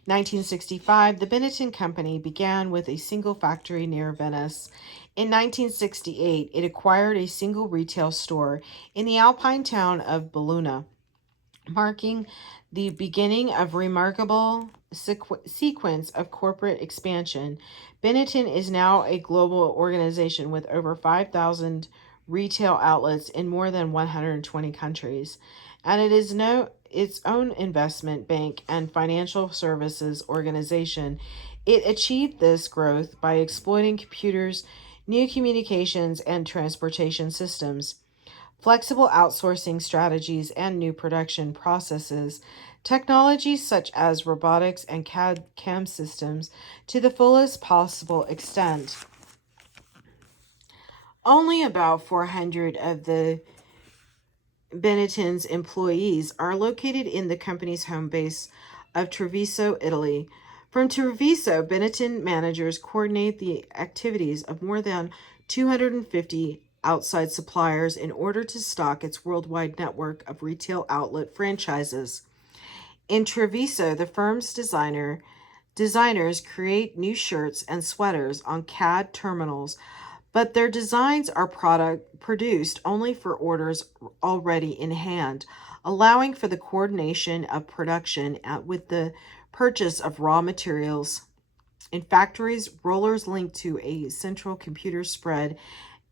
1965, the Benetton Company began with a single factory near Venice. In 1968, it acquired a single retail store in the alpine town of Bologna, marking the beginning of remarkable sequence of corporate expansion. Benetton is now a global organization with over 5,000 retail outlets in more than 120 countries, and it is its own investment bank and financial services organization. It achieved this growth by exploiting computers, new communications, and transportation systems, flexible outsourcing strategies, and new production processes, technologies such as robotics and CAD CAM systems to the fullest possible extent. Only about 400 of the Benetton's employees are located in the company's home base of Treviso, Italy. From Treviso, Benetton managers coordinate the activities of more than 250 outside suppliers in order to stock its worldwide network of retail outlet franchises. In Treviso, the firm's designers create new shirts and sweaters on CAD terminals, but their designs are product produced only for orders already in hand, allowing for the coordination of production with the purchase of raw materials. In factories, rollers link to a central computer spread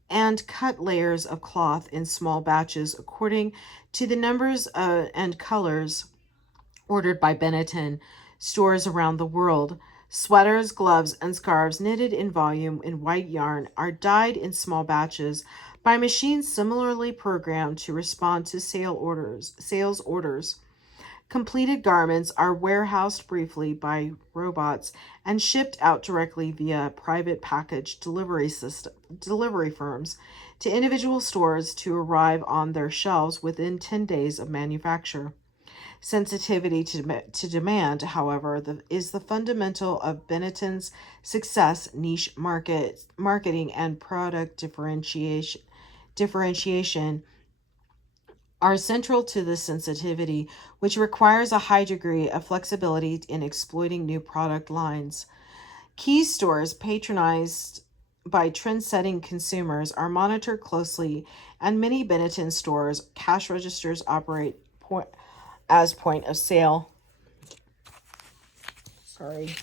and cut layers of cloth in small batches according to the numbers and colors ordered by Benetton stores around the world. Sweaters, gloves, and scarves knitted in volume in white yarn are dyed in small batches by machines similarly programmed to respond to sales orders. Completed garments are warehoused briefly by robots and shipped out directly via private package delivery firms to individual stores to arrive on their shelves within 10 days of manufacture. Sensitivity to demand, however, is the fundamental of Benetton's success. Niche marketing and product differentiation are central to this sensitivity, which requires a high degree of flexibility in exploiting new product lines. Key stores patronized by trend-setting consumers are monitored closely, and many Benetton stores cash registers operate as point of sale. Sorry.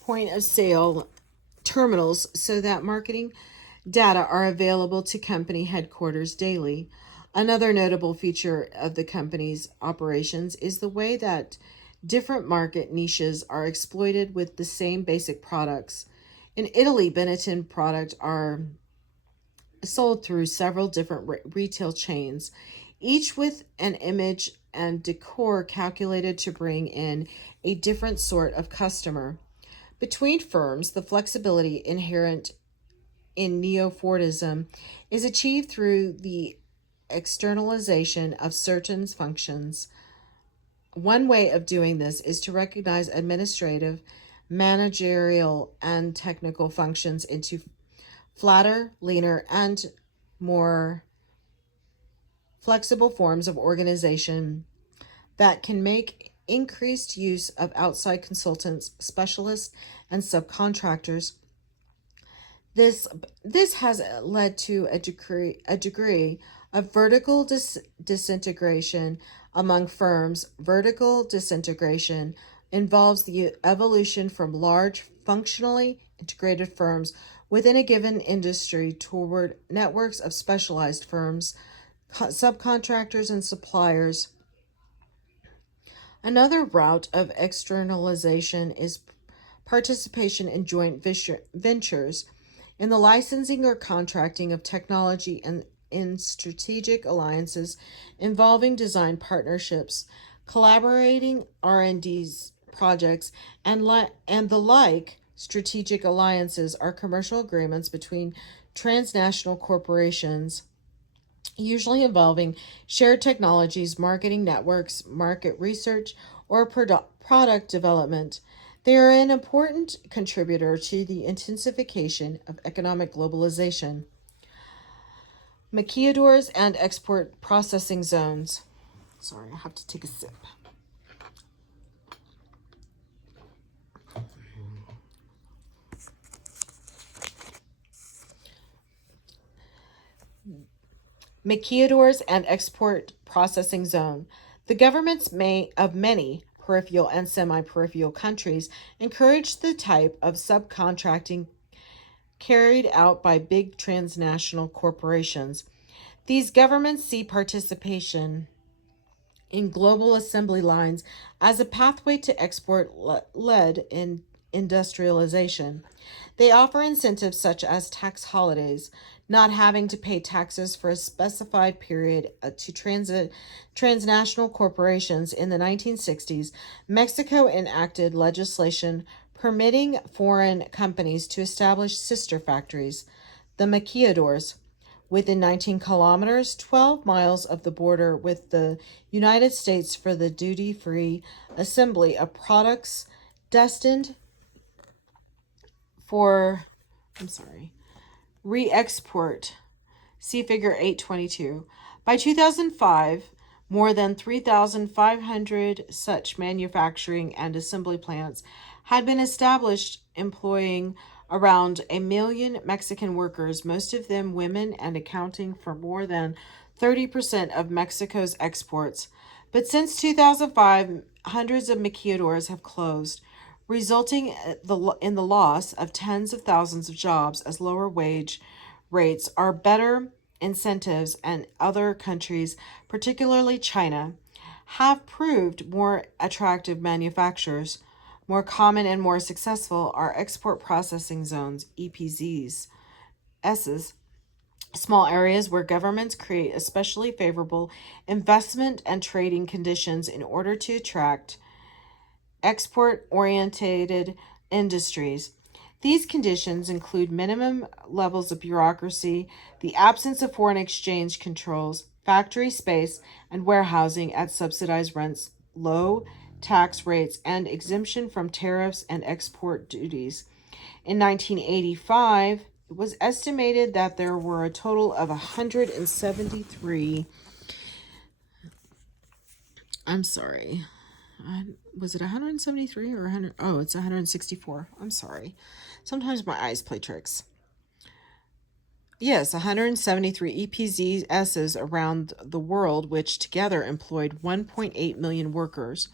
Point of sale terminals so that marketing data are available to company headquarters daily. Another notable feature of the company's operations is the way that different market niches are exploited with the same basic products. In Italy, Benetton products are sold through several different retail chains, each with an image and decor calculated to bring in a different sort of customer. Between firms, the flexibility inherent in neo-Fordism is achieved through the externalization of certain functions. One way of doing this is to recognize administrative, managerial, and technical functions into flatter, leaner, and more flexible forms of organization that can make increased use of outside consultants, specialists, and subcontractors. This this has led to a degree of vertical disintegration among firms. Vertical disintegration involves the evolution from large, functionally integrated firms within a given industry toward networks of specialized firms, subcontractors, and suppliers. Another route of externalization is participation in joint ventures, in the licensing or contracting of technology, and in strategic alliances involving design partnerships, collaborating R&D's projects, and the like. Strategic alliances are commercial agreements between transnational corporations, usually involving shared technologies, marketing networks, market research, or product development. They are an important contributor to the intensification of economic globalization. Maquiladores and export processing zones. Sorry, I have to take a sip. Maquiladores and export processing zone. The governments of many peripheral and semi-peripheral countries encourage the type of subcontracting carried out by big transnational corporations. These governments see participation in global assembly lines as a pathway to export-led industrialization. They offer incentives such as tax holidays, not having to pay taxes for a specified period to transnational corporations. In the 1960s, Mexico enacted legislation permitting foreign companies to establish sister factories, the maquiladores, within 19 kilometers, 12 miles of the border with the United States for the duty-free assembly of products destined for, re-export. See Figure 822. By 2005, more than 3,500 such manufacturing and assembly plants had been established, employing around 1 million Mexican workers, most of them women, and accounting for more than 30% of Mexico's exports. But since 2005, hundreds of maquiladores have closed, resulting in the loss of tens of thousands of jobs as lower wage rates are better incentives, and other countries, particularly China, have proved more attractive manufacturers. More common and more successful are export processing zones, EPZs, S's, small areas where governments create especially favorable investment and trading conditions in order to attract export-oriented industries. These conditions include minimum levels of bureaucracy, the absence of foreign exchange controls, factory space and warehousing at subsidized rents, low tax rates, and exemption from tariffs and export duties. In 1985, it was estimated that there were a total of 173. Was it 173 or 100? Oh, it's 164. I'm sorry. Sometimes my eyes play tricks. Yes, 173 EPZSs around the world, which together employed 1.8 million workers.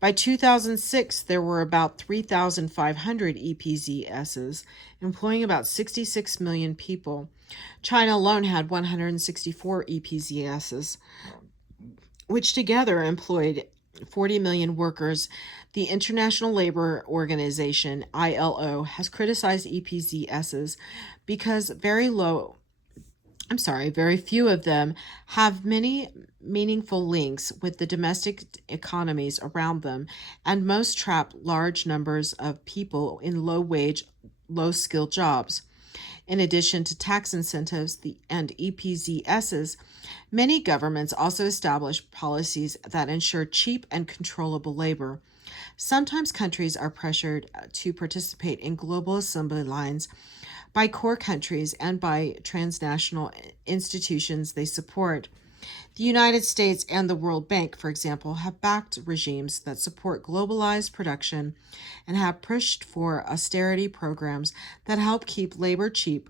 By 2006, there were about 3,500 EPZSs, employing about 66 million people. China alone had 164 EPZSs, which together employed 40 million workers. The International Labor Organization, ILO, has criticized EPZSs because very few of them have many meaningful links with the domestic economies around them, and most trap large numbers of people in low-wage, low-skilled jobs. In addition to tax incentives and EPZSs, many governments also establish policies that ensure cheap and controllable labor. Sometimes countries are pressured to participate in global assembly lines by core countries and by transnational institutions they support. The United States and the World Bank, for example, have backed regimes that support globalized production and have pushed for austerity programs that help keep labor cheap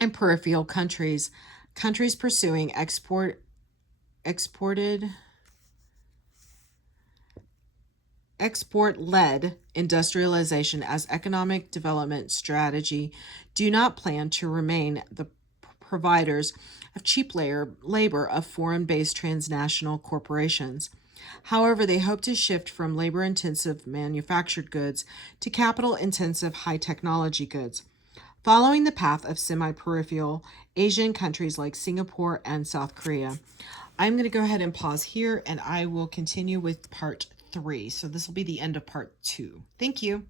in peripheral countries. Countries pursuing export-led industrialization as economic development strategy do not plan to remain the providers of cheap labor of foreign-based transnational corporations. However, they hope to shift from labor-intensive manufactured goods to capital-intensive high-technology goods, following the path of semi-peripheral Asian countries like Singapore and South Korea. I'm going to go ahead and pause here, and I will continue with part 3. So this will be the end of part 2. Thank you.